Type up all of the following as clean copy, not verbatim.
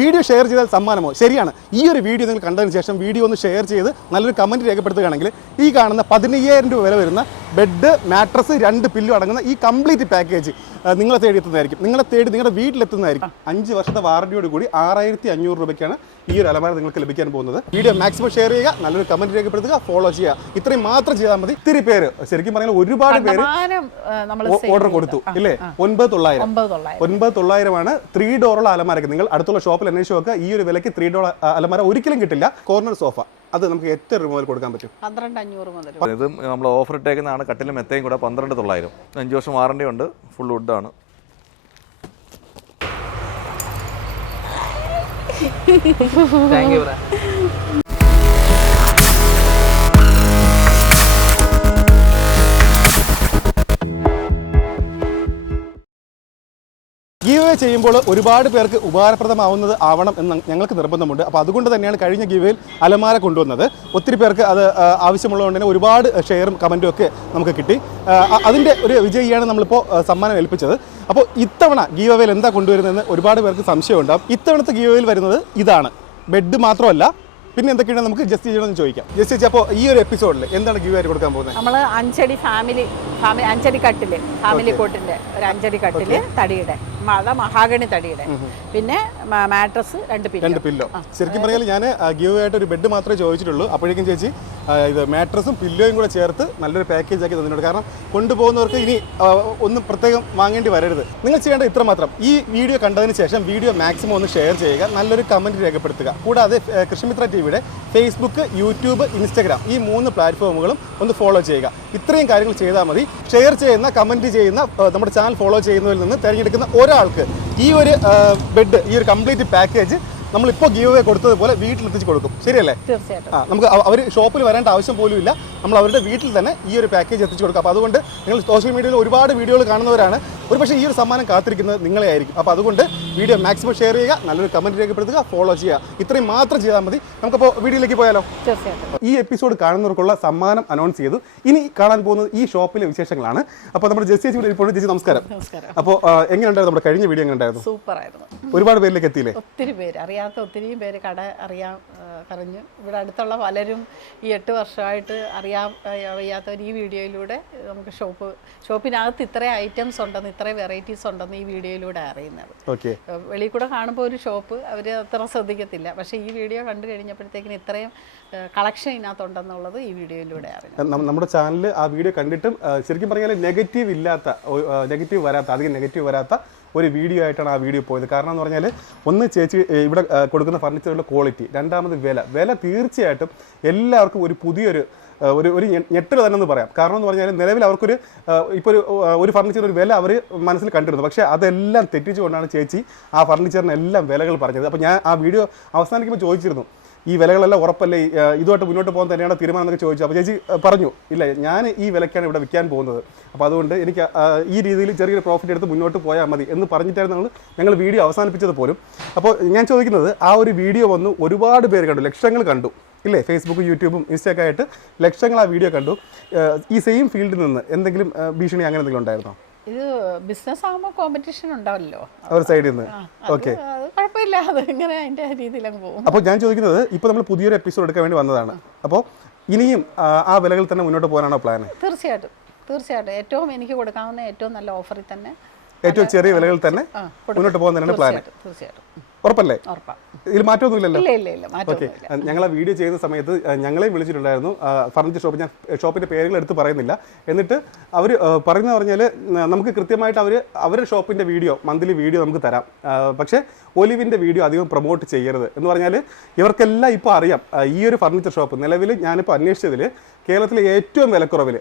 Video share ചെയ്താൽ സമ്മാനമോ? ശരിയാണ്. ഈ ഒരു വീഡിയോ നിങ്ങൾ കണ്ടതിന് ശേഷം വീഡിയോ ഒന്ന് ഷെയർ ചെയ്ത് നല്ലൊരു കമൻറ്റ് രേഖപ്പെടുത്തുകയാണെങ്കിൽ ഈ കാണുന്ന 15,000 രൂപ വില വരുന്ന ബെഡ്, മാട്രസ്, 2 പില്ലോ അടങ്ങുന്ന ഈ കംപ്ലീറ്റ് പാക്കേജ് നിങ്ങളെ തേടി എത്തുന്നതായിരിക്കും. നിങ്ങളുടെ വീട്ടിലെത്തുന്നതായിരിക്കും. 5 വർഷത്തെ വാറണ്ടിയോട് കൂടി 6,500 രൂപയ്ക്കാണ് ഈ ഒരു അലമാര നിങ്ങൾക്ക് ലഭിക്കാൻ പോകുന്നത്. വീഡിയോ മാക്സിമം ഷെയർ ചെയ്യുക, നല്ലൊരു കമന്റ് രേഖപ്പെടുത്തുക, ഫോളോ ചെയ്യുക. ഇത്രയും മാത്രം ചെയ്താൽ മതി. ഇത്തിരി പേര്, ശരിക്കും പറഞ്ഞാൽ ഒരുപാട് പേര് ഓർഡർ കൊടുത്തു ഇല്ലേ? 9,900 3 ഡോറുള്ള അലമാരക്ക് നിങ്ങൾ അടുത്തുള്ള ഷോപ്പിൽ അന്വേഷിച്ച് നോക്കുക. ഈ ഒരു വിലയ്ക്ക് 3 ഡോർ അലമാര ഒരിക്കലും കിട്ടില്ല. കോർണർ സോഫ അത് നമുക്ക് എത്ര രൂപ മുതൽ കൊടുക്കാൻ പറ്റും? 12,500 മുതൽ. ഇത് നമ്മൾ ഓഫർ ഇട്ടേക്കുന്നതാണ്. കട്ടിലും മെത്തയും കൂടെ 12,900. 5 വർഷം വാറണ്ടി ഉണ്ട്. ഫുൾ വുഡാണ്. Thank you bro. ഗീവ് ചെയ്യുമ്പോൾ ഒരുപാട് പേർക്ക് ആവണം എന്ന് ഞങ്ങൾക്ക് നിർബന്ധമുണ്ട്. അപ്പോൾ അതുകൊണ്ട് തന്നെയാണ് കഴിഞ്ഞ ഗീവയിൽ അലമാര കൊണ്ടുവന്നത്. ഒത്തിരി പേർക്ക് അത് ആവശ്യമുള്ളതുകൊണ്ട് തന്നെ ഒരുപാട് ഷെയറും കമൻറ്റും ഒക്കെ നമുക്ക് കിട്ടി. അതിൻ്റെ ഒരു വിജയിയാണ് നമ്മളിപ്പോൾ സമ്മാനം ഏൽപ്പിച്ചത്. അപ്പോൾ ഇത്തവണ ഗീവയിൽ എന്താ കൊണ്ടുവരുന്നതെന്ന് ഒരുപാട് പേർക്ക് സംശയമുണ്ടാകും. ഇത്തവണത്തെ ഗീവയിൽ വരുന്നത് ഇതാണ്. ബെഡ് മാത്രമല്ല, പിന്നെ എന്തൊക്കെയാണ് നമുക്ക് ജസ്റ്റ് ചെയ്യണമെന്ന് ചോദിക്കാം. ജസ്റ്റ് ചേച്ചി, അപ്പോൾ ഈ ഒരു എപ്പിസോഡിൽ എന്താണ് ഗീവ് ആയിട്ട് കൊടുക്കാൻ പോകുന്നത്? നമ്മൾ 5 അടി ഫാമിലി 5 അടി കട്ടില്, ഫാമിലി കോട്ടിന്റെ ഒരു 5 അടി കട്ടില് തടിയുടെ, മഹാഗണി തടിയുടെ, പിന്നെ മാട്രസ് 2 പില്ലോ. ശരിക്കും പറഞ്ഞാൽ ഞാൻ ഗീവ് ആയിട്ട് ഒരു ബെഡ് മാത്രമേ ചോദിച്ചിട്ടുള്ളൂ. അപ്പോഴേക്കും ചേച്ചി ഇത് മാട്രസും പില്ലോയും കൂടെ ചേർത്ത് നല്ലൊരു പാക്കേജ് ആക്കി തന്നിട്ടുണ്ട്. കാരണം കൊണ്ടുപോകുന്നവർക്ക് ഇനി ഒന്നും പ്രത്യേകം വാങ്ങേണ്ടി വരരുത്. നിങ്ങൾ ചെയ്യേണ്ട ഇത്ര മാത്രം: ഈ വീഡിയോ കണ്ടതിന് ശേഷം വീഡിയോ മാക്സിമം ഒന്ന് ഷെയർ ചെയ്യുക, നല്ലൊരു കമൻറ്റ് രേഖപ്പെടുത്തുക. കൂടാതെ കൃഷിമിത്ര ടിവിയുടെ ഫേസ്ബുക്ക്, യൂട്യൂബ്, ഇൻസ്റ്റഗ്രാം ഈ 3 പ്ലാറ്റ്ഫോമുകളും ഒന്ന് ഫോളോ ചെയ്യുക. ഇത്രയും കാര്യങ്ങൾ ചെയ്താൽ മതി. ഷെയർ ചെയ്യുന്ന, കമൻറ്റ് ചെയ്യുന്ന, നമ്മുടെ ചാനൽ ഫോളോ ചെയ്യുന്നതിൽ നിന്ന് തിരഞ്ഞെടുക്കുന്ന ഒരാൾക്ക് ഈ ഒരു ബെഡ്, ഈ ഒരു കംപ്ലീറ്റ് പാക്കേജ് നമ്മളിപ്പോൾ ഗീവ് അവേ കൊടുത്തതുപോലെ വീട്ടിലെത്തിച്ച് കൊടുക്കും. ശരിയല്ലേ? തീർച്ചയായിട്ടും. നമുക്ക് അവർ ഷോപ്പിൽ വരേണ്ട ആവശ്യം പോലും ഇല്ല. നമ്മൾ അവരുടെ വീട്ടിൽ തന്നെ ഈ ഒരു പാക്കേജ് എത്തിച്ചു കൊടുക്കും. അപ്പോൾ അതുകൊണ്ട് നിങ്ങൾ സോഷ്യൽ മീഡിയയിൽ ഒരുപാട് വീഡിയോകൾ കാണുന്നവരാണ്. ഒരുപക്ഷേ ഈ ഒരു സമ്മാനം കാത്തിരിക്കുന്നത് നിങ്ങളെ ആയിരിക്കും. അപ്പോൾ അതുകൊണ്ട് വീഡിയോ മാക്സിമം ഷെയർ ചെയ്യുക, നല്ലൊരു കമൻറ്റ് രേഖപ്പെടുത്തുക, ഫോളോ ചെയ്യുക. ഇത്രയും മാത്രം ചെയ്താൽ മതി. നമുക്കപ്പോൾ വീഡിയോയിലേക്ക് പോയാലോ? തീർച്ചയായിട്ടും. ഈ എപ്പിസോഡ് കാണുന്നവർക്കുള്ള സമ്മാനം അനൗൺസ് ചെയ്തു. ഇനി കാണാൻ പോകുന്നത് ഈ ഷോപ്പിലെ വിശേഷങ്ങളാണ്. അപ്പോൾ നമ്മുടെ ജെസ്സി ചേച്ചി ഇപ്പോൾ ജെസ്സി നമസ്കാരം. അപ്പോൾ എങ്ങനെയുണ്ടായിരുന്നു നമ്മുടെ കഴിഞ്ഞ വീഡിയോ? എങ്ങനെയുണ്ടായിരുന്നു? സൂപ്പർ ആയിരുന്നു. ഒരുപാട് പേരിലേക്ക് എത്തിയില്ലേ? ഒത്തിരി പേര്, അറിയാത്ത ഒത്തിരി പേര് കട അറിഞ്ഞു. ഇവിടെ അടുത്തുള്ള പലരും ഈ 8 വർഷമായിട്ട് വയ്യാത്തവർ ഈ വീഡിയോയിലൂടെ നമുക്ക് ഷോപ്പിനകത്ത് ഇത്ര ഐറ്റംസ് ഉണ്ടെന്ന്, ഇത്ര വെറൈറ്റീസ് ഉണ്ടെന്ന് ഈ വീഡിയോയിലൂടെ അറിയുന്നത്. വെളിയിൽ കൂടെ കാണുമ്പോൾ ഒരു ഷോപ്പ് അവർ അത്ര ശ്രദ്ധിക്കത്തില്ല. പക്ഷേ ഈ വീഡിയോ കണ്ടു കഴിഞ്ഞപ്പോഴത്തേക്കിന് ഇത്രയും കളക്ഷൻ ഇതിനകത്തുണ്ടെന്നുള്ളത് ഈ വീഡിയോയിലൂടെ അറിയാം. നമ്മുടെ ചാനലിൽ ആ വീഡിയോ കണ്ടിട്ടും ശരിക്കും പറഞ്ഞാൽ അധികം നെഗറ്റീവ് വരാത്ത ഒരു വീഡിയോ ആയിട്ടാണ് ആ വീഡിയോ പോയത്. കാരണം എന്ന് പറഞ്ഞാൽ, ഒന്ന് ചേച്ചി ഇവിടെ കൊടുക്കുന്ന ഫർണിച്ചറിൻ്റെ ക്വാളിറ്റി, രണ്ടാമത് വില തീർച്ചയായിട്ടും എല്ലാവർക്കും ഒരു പുതിയൊരു ഒരു ഞെട്ടൽ തന്നെ എന്ന് പറയാം. കാരണം എന്ന് പറഞ്ഞാൽ നിലവിൽ അവർക്കൊരു ഇപ്പോൾ ഒരു ഫർണിച്ചർ ഒരു വില അവർ മനസ്സിൽ കണ്ടിരുന്നു. പക്ഷേ അതെല്ലാം തെറ്റിച്ചുകൊണ്ടാണ് ചേച്ചി ആ ഫർണിച്ചറിനെല്ലാം വിലകൾ പറഞ്ഞത്. അപ്പോൾ ഞാൻ ആ വീഡിയോ അവസാനിക്കുമ്പോൾ ചോദിച്ചിരുന്നു, ഈ വിലകളെല്ലാം ഉറപ്പല്ലേ, ഇതുമായിട്ട് മുന്നോട്ട് പോകാൻ തന്നെയാണ് തീരുമാനം എന്നൊക്കെ ചോദിച്ചു. അപ്പോൾ ചേച്ചി പറഞ്ഞു, ഇല്ല, ഞാൻ ഈ വിലയ്ക്കാണ് ഇവിടെ വിൽക്കാൻ പോകുന്നത്. അപ്പോൾ അതുകൊണ്ട് എനിക്ക് ഈ രീതിയിൽ ചെറിയൊരു പ്രോഫിറ്റ് എടുത്ത് മുന്നോട്ട് പോയാൽ മതി എന്ന് പറഞ്ഞിട്ടായിരുന്നു ഞങ്ങൾ വീഡിയോ അവസാനിപ്പിച്ചത് പോലും. അപ്പോൾ ഞാൻ ചോദിക്കുന്നത്, ആ ഒരു വീഡിയോ വന്നു ഒരുപാട് പേര് കണ്ടു, ലക്ഷങ്ങൾ കണ്ടു ഇല്ലേ? ഫേസ്ബുക്കും യൂട്യൂബും ഇൻസ്റ്റയൊക്കെ ആയിട്ട് ലക്ഷങ്ങൾ ആ വീഡിയോ കണ്ടു. ഈ സെയിം ഫീൽഡിൽ നിന്ന് എന്തെങ്കിലും ഭീഷണി അങ്ങനെ എന്തെങ്കിലും ഉണ്ടായിരുന്നോ? ഇത് ബിസിനസ് ആകുമ്പോൾ കോമ്പറ്റീഷൻ ഉണ്ടാവല്ലോ ഒരു സൈഡിൽ നിന്ന്. ഓക്കെ, കുഴപ്പമില്ല, അത് ഇങ്ങനെ അതിൻ്റെ രീതിയിലങ്ങ് പോകും. അപ്പോൾ ഞാൻ ചോദിക്കുന്നത്, ഇപ്പോൾ നമ്മൾ പുതിയൊരു എപ്പിസോഡ് എടുക്കാൻ വേണ്ടി വന്നതാണ്. അപ്പോൾ ഇനിയും ആ വിലകളിൽ തന്നെ മുന്നോട്ട് പോകാനാണോ പ്ലാൻ? തീർച്ചയായിട്ടും. ഏറ്റവും എനിക്ക് കൊടുക്കാവുന്ന ഏറ്റവും നല്ല ഓഫറിൽ തന്നെ, ഏറ്റവും ചെറിയ വിലകളിൽ തന്നെ മുന്നോട്ട് പോകാൻ തന്നെയാണ് പ്ലാൻ. തീർച്ചയായിട്ടും. ഉറപ്പല്ലേ? ഇതിൽ മാറ്റമൊന്നുമില്ലല്ലോ? ഓക്കെ. ഞങ്ങൾ ആ വീഡിയോ ചെയ്യുന്ന സമയത്ത് ഞങ്ങളെയും വിളിച്ചിട്ടുണ്ടായിരുന്നു ഫർണിച്ചർ ഷോപ്പ്. ഞാൻ ഷോപ്പിൻ്റെ പേരുകൾ എടുത്ത് പറയുന്നില്ല. എന്നിട്ട് അവർ പറഞ്ഞാൽ നമുക്ക് കൃത്യമായിട്ട് അവരുടെ ഷോപ്പിൻ്റെ വീഡിയോ, മന്ത്ലി വീഡിയോ നമുക്ക് തരാം, പക്ഷേ ഒലിവിൻ്റെ വീഡിയോ അധികം പ്രൊമോട്ട് ചെയ്യരുത് എന്ന് പറഞ്ഞാൽ ഇവർക്കെല്ലാം ഇപ്പോൾ അറിയാം ഈ ഒരു ഫർണിച്ചർ ഷോപ്പ് നിലവിൽ ഞാനിപ്പോൾ അന്വേഷിച്ചതിൽ കേരളത്തിലെ ഏറ്റവും വിലക്കുറവിൽ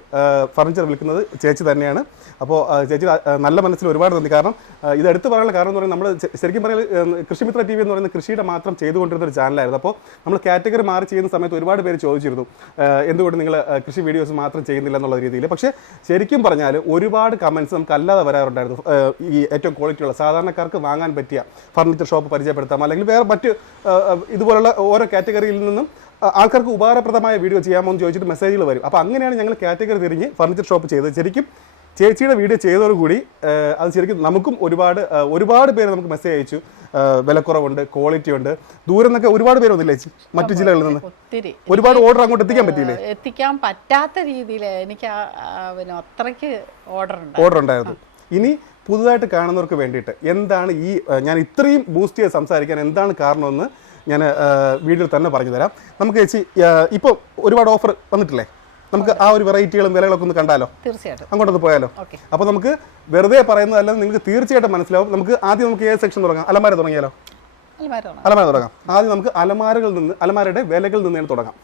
ഫർണിച്ചർ വിൽക്കുന്നത് ചേച്ചി തന്നെയാണ്. അപ്പോൾ ചേച്ചി നല്ല മനസ്സിൽ ഒരുപാട് നന്ദി. കാരണം ഇത് എടുത്ത് പറയാനുള്ള കാരണം എന്ന് പറയുന്നത്, നമ്മൾ ശരിക്കും പറഞ്ഞാൽ കൃഷിമിത്ര TV എന്ന് പറയുന്നത് കൃഷിയുടെ മാത്രം ചെയ്തുകൊണ്ടിരുന്ന ഒരു ചാനലായിരുന്നു. അപ്പോൾ നമ്മൾ കാറ്റഗറി മാറി ചെയ്യുന്ന സമയത്ത് ഒരുപാട് പേര് ചോദിച്ചിരുന്നു, എന്തുകൊണ്ട് നിങ്ങൾ കൃഷി വീഡിയോസ് മാത്രം ചെയ്യുന്നില്ല എന്നുള്ള രീതിയിൽ. പക്ഷേ ശരിക്കും പറഞ്ഞാൽ ഒരുപാട് കമൻറ്റ്സ് നമുക്ക് അല്ലാതെ വരാറുണ്ടായിരുന്നു. ഈ ഏറ്റവും ക്വാളിറ്റിയുള്ള സാധാരണക്കാർക്ക് വാങ്ങാൻ പറ്റിയ ഫർണിച്ചർ ഷോപ്പ് പരിചയപ്പെടുത്താം, അല്ലെങ്കിൽ വേറെ മറ്റ് ഇതുപോലുള്ള ഓരോ കാറ്റഗറിയിൽ നിന്നും ആൾക്കാർക്ക് ഉപകാരപ്രദമായ വീഡിയോ ചെയ്യാമോ എന്ന് ചോദിച്ചിട്ട് മെസ്സേജുകൾ വരും. അപ്പോൾ അങ്ങനെയാണ് ഞങ്ങൾ കാറ്റഗറി തിരിഞ്ഞ് ഫർണിച്ചർ ഷോപ്പ് ചെയ്തത്. ശരിക്കും ചേച്ചിയുടെ വീഡിയോ ചെയ്തതോടുകൂടി അത് ശരിക്കും നമുക്കും ഒരുപാട് പേര് നമുക്ക് മെസ്സേജ് അയച്ചു. വിലക്കുറവുണ്ട്, ക്വാളിറ്റി ഉണ്ട്. ദൂരം നിന്നൊക്കെ ഒരുപാട് പേര് വന്നില്ലേ ചേച്ചി മറ്റു ജില്ലകളിൽ നിന്ന്? ഒത്തിരി ഒരുപാട് ഓർഡർ അങ്ങോട്ട് എത്തിക്കാൻ പറ്റിയില്ലേ? എത്തിക്കാൻ പറ്റാത്ത രീതിയിൽ എനിക്ക് പിന്നെ അത്രയ്ക്ക് ഓർഡർ ഉണ്ടായിരുന്നു. ഇനി പുതുതായിട്ട് കാണുന്നവർക്ക് വേണ്ടിയിട്ട് എന്താണ് ഞാൻ ഇത്രയും ബൂസ്റ്റ് ചെയ്ത് സംസാരിക്കാൻ എന്താണ് കാരണമെന്ന് ഞാൻ വീഡിയോയിൽ തന്നെ പറഞ്ഞു തരാം. നമുക്ക് ചേച്ചി ഇപ്പോൾ ഒരുപാട് ഓഫർ വന്നിട്ടില്ലേ, നമുക്ക് ആ ഒരു വെറൈറ്റികളും വിലകളൊക്കെ ഒന്ന് കണ്ടാലോ? തീർച്ചയായിട്ടും അങ്ങോട്ടൊന്ന് പോയാലോ? അപ്പോൾ നമുക്ക് വെറുതെ പറയുന്നതല്ല, നിങ്ങൾക്ക് തീർച്ചയായിട്ടും മനസ്സിലാവും. നമുക്ക് ആദ്യം നമുക്ക് ഏത് സെക്ഷൻ തുടങ്ങാം? അലമാര തുടങ്ങിയാലോ? അലമാര തുടങ്ങാം. ആദ്യം നമുക്ക് അലമാരയുടെ വിലകളിൽ നിന്ന് തുടങ്ങാം.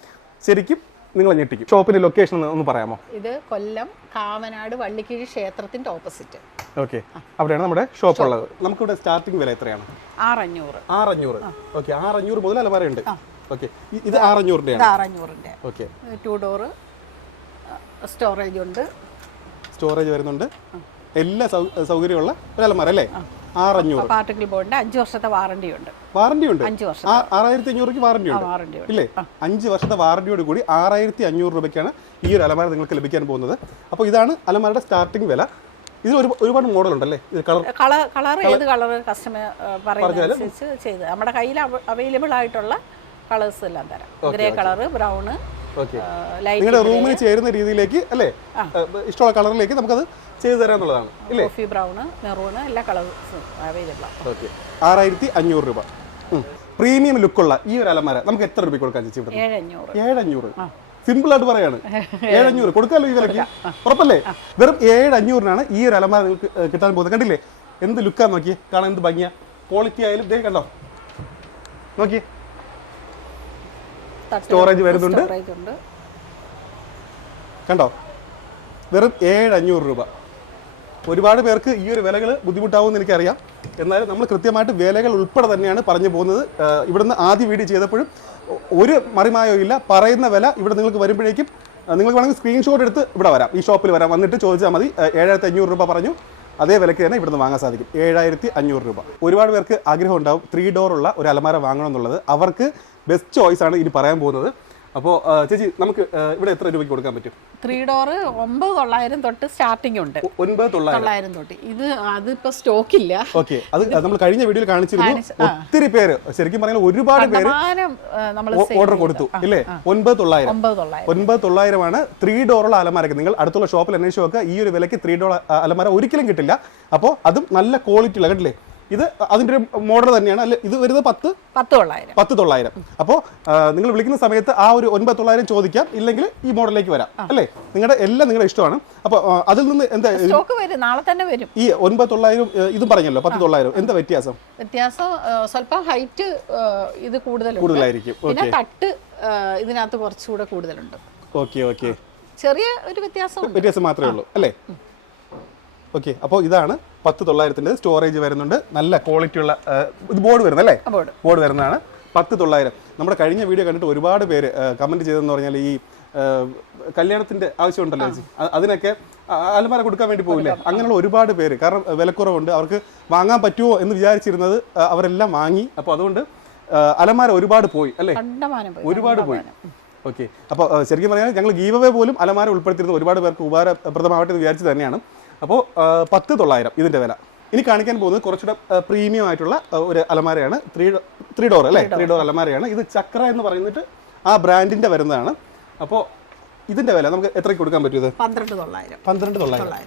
ശരിക്കും നിങ്ങൾ ഞെട്ടിക്കും. ഷോപ്പിന്റെ ലൊക്കേഷൻ ഒന്ന് പറയാമോ? ഇത് കൊല്ലം കാമനാട് വള്ളിക്കിഴി ക്ഷേത്രത്തിന്റെ ഓപ്പോസിറ്റ്. ഓക്കെ, അവിടെയാണ് നമ്മുടെ ഷോപ്പ് ഉള്ളത്. നമുക്കിവിടെ സ്റ്റാർട്ടിംഗ് വില എത്രയാണ്? 600. ഓക്കെ, 600 മുതൽ അലമാരയുണ്ട്. ഓക്കെ, ഇത് 600ന്റെ ഓക്കെ. 2 ഡോർ സ്റ്റോറേജ് ഉണ്ട്, സ്റ്റോറേജ് വരുന്നുണ്ട്, എല്ലാ സൗകര്യമുള്ള ഒരു അലമാര അല്ലേ? 600. പാർട്ടിക്കിൾ ബോർഡിന്റെ 5 വർഷത്തെ വാറണ്ടി ഉണ്ട്. 6500 വാറണ്ടി ഉണ്ട് ഇല്ലേ? 5 വർഷത്തെ വാറണ്ടിയോട് കൂടി 6500 രൂപയ്ക്കാണ് ഈ ഒരു അലമാര നിങ്ങൾക്ക് ലഭിക്കാൻ പോകുന്നത്. അപ്പോൾ ഇതാണ് അലമാരയുടെ സ്റ്റാർട്ടിംഗ് വില. ഇതിൽ ഒരുപാട് മോഡൽ ഉണ്ടല്ലേ? കളർ ഏത് കളർ കസ്റ്റമർ പറയുന്നതനുസരിച്ച് ചെയ്ത് നമ്മുടെ കയ്യിൽ അവൈലബിൾ ആയിട്ടുള്ള കളേഴ്സ് എല്ലാം തരാം. ഗ്രേ കളർ, ബ്രൗണ്, നിങ്ങളുടെ റൂമിൽ ചേരുന്ന രീതിയിലേക്ക് അല്ലേ, ഇഷ്ടമുള്ള കളറിലേക്ക് നമുക്കത് ചെയ്തു തരാന്നുള്ളതാണ് ഇല്ലേ? കോഫി ബ്രൗണ്, മെറൂണ്, എല്ലാ കളേഴ്സും അവൈലബിൾ ആണ്. ഓക്കെ, 6500 രൂപ. പ്രീമിയം ലുക്കുള്ള ഈ ഒരു അലമാര നമുക്ക് എത്ര രൂപയ്ക്ക് കൊടുക്കാൻ ചേച്ചി? 700. സിമ്പിൾ ആയിട്ട് പറയാണ്, 700 കൊടുക്കാമല്ലോ ഈ വിലക്ക്, ഉറപ്പല്ലേ? വെറും 7500-നാണ് ഈ ഒരു അലമാര നിങ്ങൾക്ക് കിട്ടാൻ പോകുന്നത്. കണ്ടില്ലേ എന്ത് ലുക്കാന്ന് നോക്കിയേ, കാണാൻ എന്ത് ഭംഗിയാ. ക്വാളിറ്റി ആയാലും ഇതേ കണ്ടോ, നോക്കിയേ. സ്റ്റോറേജ് വരുന്നുണ്ട് കണ്ടോ. വെറും 7500 രൂപ. ഒരുപാട് പേർക്ക് ഈ ഒരു വിലകൾ ബുദ്ധിമുട്ടാവുമെന്ന് എനിക്കറിയാം. എന്നാലും നമ്മൾ കൃത്യമായിട്ട് വിലകൾ ഉൾപ്പെടെ തന്നെയാണ് പറഞ്ഞു പോകുന്നത്. ഇവിടുന്ന് ആദ്യ വീഡിയോ ചെയ്തപ്പോഴും ഒരു മറിമായോ ഇല്ല. പറയുന്ന വില ഇവിടെ നിങ്ങൾക്ക് വരുമ്പോഴേക്കും നിങ്ങൾക്ക് വേണമെങ്കിൽ സ്ക്രീൻഷോട്ട് എടുത്ത് ഇവിടെ വരാം, ഈ ഷോപ്പിൽ വരാം, വന്നിട്ട് ചോദിച്ചാൽ മതി. 7500 രൂപ പറഞ്ഞു, അതേ വിലയ്ക്ക് തന്നെ ഇവിടുന്ന് വാങ്ങാൻ സാധിക്കും. 7500 രൂപ. ഒരുപാട് പേർക്ക് ആഗ്രഹം ഉണ്ടാവും 3 ഡോർ ഉള്ള ഒരു അലമാര വാങ്ങണം എന്നുള്ളത്. അവർക്ക് ബെസ്റ്റ് ചോയ്സ് ആണ് ഇനി പറയാൻ പോകുന്നത്. അപ്പോൾ ചേച്ചി നമുക്ക് ഇവിടെ എത്ര രൂപയ്ക്ക് കൊടുക്കാൻ പറ്റും? 3 ഡോർ 9900 തൊട്ട് സ്റ്റാർട്ടിംഗ് ഉണ്ട്. 9900 തൊട്ട്. ഇത് അതിപ്പോ സ്റ്റോക്ക് ഇല്ല. ഓക്കെ, അത് നമ്മൾ കഴിഞ്ഞ വീഡിയോയിൽ കാണിച്ചിരുന്നു. ഒത്തിരി പേര്, ശരിക്കും പറഞ്ഞാൽ ഒരുപാട് പേര് ഓർഡർ കൊടുത്തു ഇല്ലേ? 9900 ആണ് 3 ഡോറുള്ള അലമാരക്ക്. നിങ്ങൾ അടുത്തുള്ള ഷോപ്പിൽ അന്വേഷിച്ച് നോക്കുക. ഈ ഒരു വിലയ്ക്ക് 3 ഡോർ അലമാര ഒരിക്കലും കിട്ടില്ല. അപ്പോൾ അതും നല്ല ക്വാളിറ്റി ഉള്ള, കണ്ടില്ലേ? ഇത് അതിന്റെ ഒരു മോഡൽ തന്നെയാണ് അല്ലെ? ഇത് വരുന്നത് 10,900. അപ്പോൾ നിങ്ങൾ വിളിക്കുന്ന സമയത്ത് ആ ഒരു 9,900 ചോദിക്കാം, ഇല്ലെങ്കിൽ ഈ മോഡലിലേക്ക് വരാം അല്ലേ? നിങ്ങളുടെ ഇഷ്ടമാണ്. അപ്പോൾ അതിൽ നിന്ന് എന്താ നാളെ തന്നെ വരും. ഈ 9,900 ഇതും പറഞ്ഞല്ലോ, 10,900 എന്താ വ്യത്യാസം? സ്വല്പം ഹൈറ്റ് ഇത് കൂടുതലായിരിക്കും. പിന്നെ തട്ട് ഇതിനകത്ത് കുറച്ചുകൂടെ കൂടുതലുണ്ട്. ഓക്കെ, ചെറിയ ഒരു വ്യത്യാസം മാത്രമേ ഉള്ളൂ അല്ലേ? ഓക്കെ, അപ്പോൾ ഇതാണ് 10,900 സ്റ്റോറേജ് വരുന്നുണ്ട്. നല്ല ക്വാളിറ്റി ഉള്ള ഇത് ബോർഡ് വരുന്നല്ലേ? ബോർഡ് വരുന്നതാണ് 10,900. നമ്മുടെ കഴിഞ്ഞ വീഡിയോ കണ്ടിട്ട് ഒരുപാട് പേര് കമന്റ് ചെയ്തതെന്ന് പറഞ്ഞാൽ ഈ കല്യാണത്തിന്റെ ആവശ്യമുണ്ടല്ലോ ചേച്ചി, അതിനൊക്കെ അലമാര കൊടുക്കാൻ വേണ്ടി പോകില്ലേ? അങ്ങനെയുള്ള ഒരുപാട് പേര്, കാരണം വിലക്കുറവുണ്ട്, അവർക്ക് വാങ്ങാൻ പറ്റുമോ എന്ന് വിചാരിച്ചിരുന്നത് അവരെല്ലാം വാങ്ങി. അപ്പോൾ അതുകൊണ്ട് അലമാര ഒരുപാട് പോയി അല്ലേ? ഒരുപാട് പോയി. ഓക്കെ, അപ്പോൾ ശരിക്കും പറഞ്ഞാൽ ഞങ്ങൾ ഗീവ് അവേ പോലും അലമാര ഉൾപ്പെടുത്തിയിരുന്ന ഒരുപാട് പേർക്ക് ഉപകാരപ്രദമാവട്ടെ എന്ന് വിചാരിച്ചു തന്നെയാണ്. അപ്പോൾ 10,900 ഇതിന്റെ വില. ഇനി കാണിക്കാൻ പോകുന്നത് കുറച്ചുകൂടെ പ്രീമിയം ആയിട്ടുള്ള ഒരു അലമാരയാണ്. 3 ഡോർ അല്ലേ? 3 ഡോർ അലമാരയാണ്. ഇത് ചക്ര എന്ന് പറയുന്നിട്ട് ആ ബ്രാൻഡിന്റെ വരുന്നതാണ്. അപ്പോൾ ഇതിന്റെ വില നമുക്ക് എത്രയ്ക്ക് കൊടുക്കാൻ പറ്റും? ഇത് 12,900.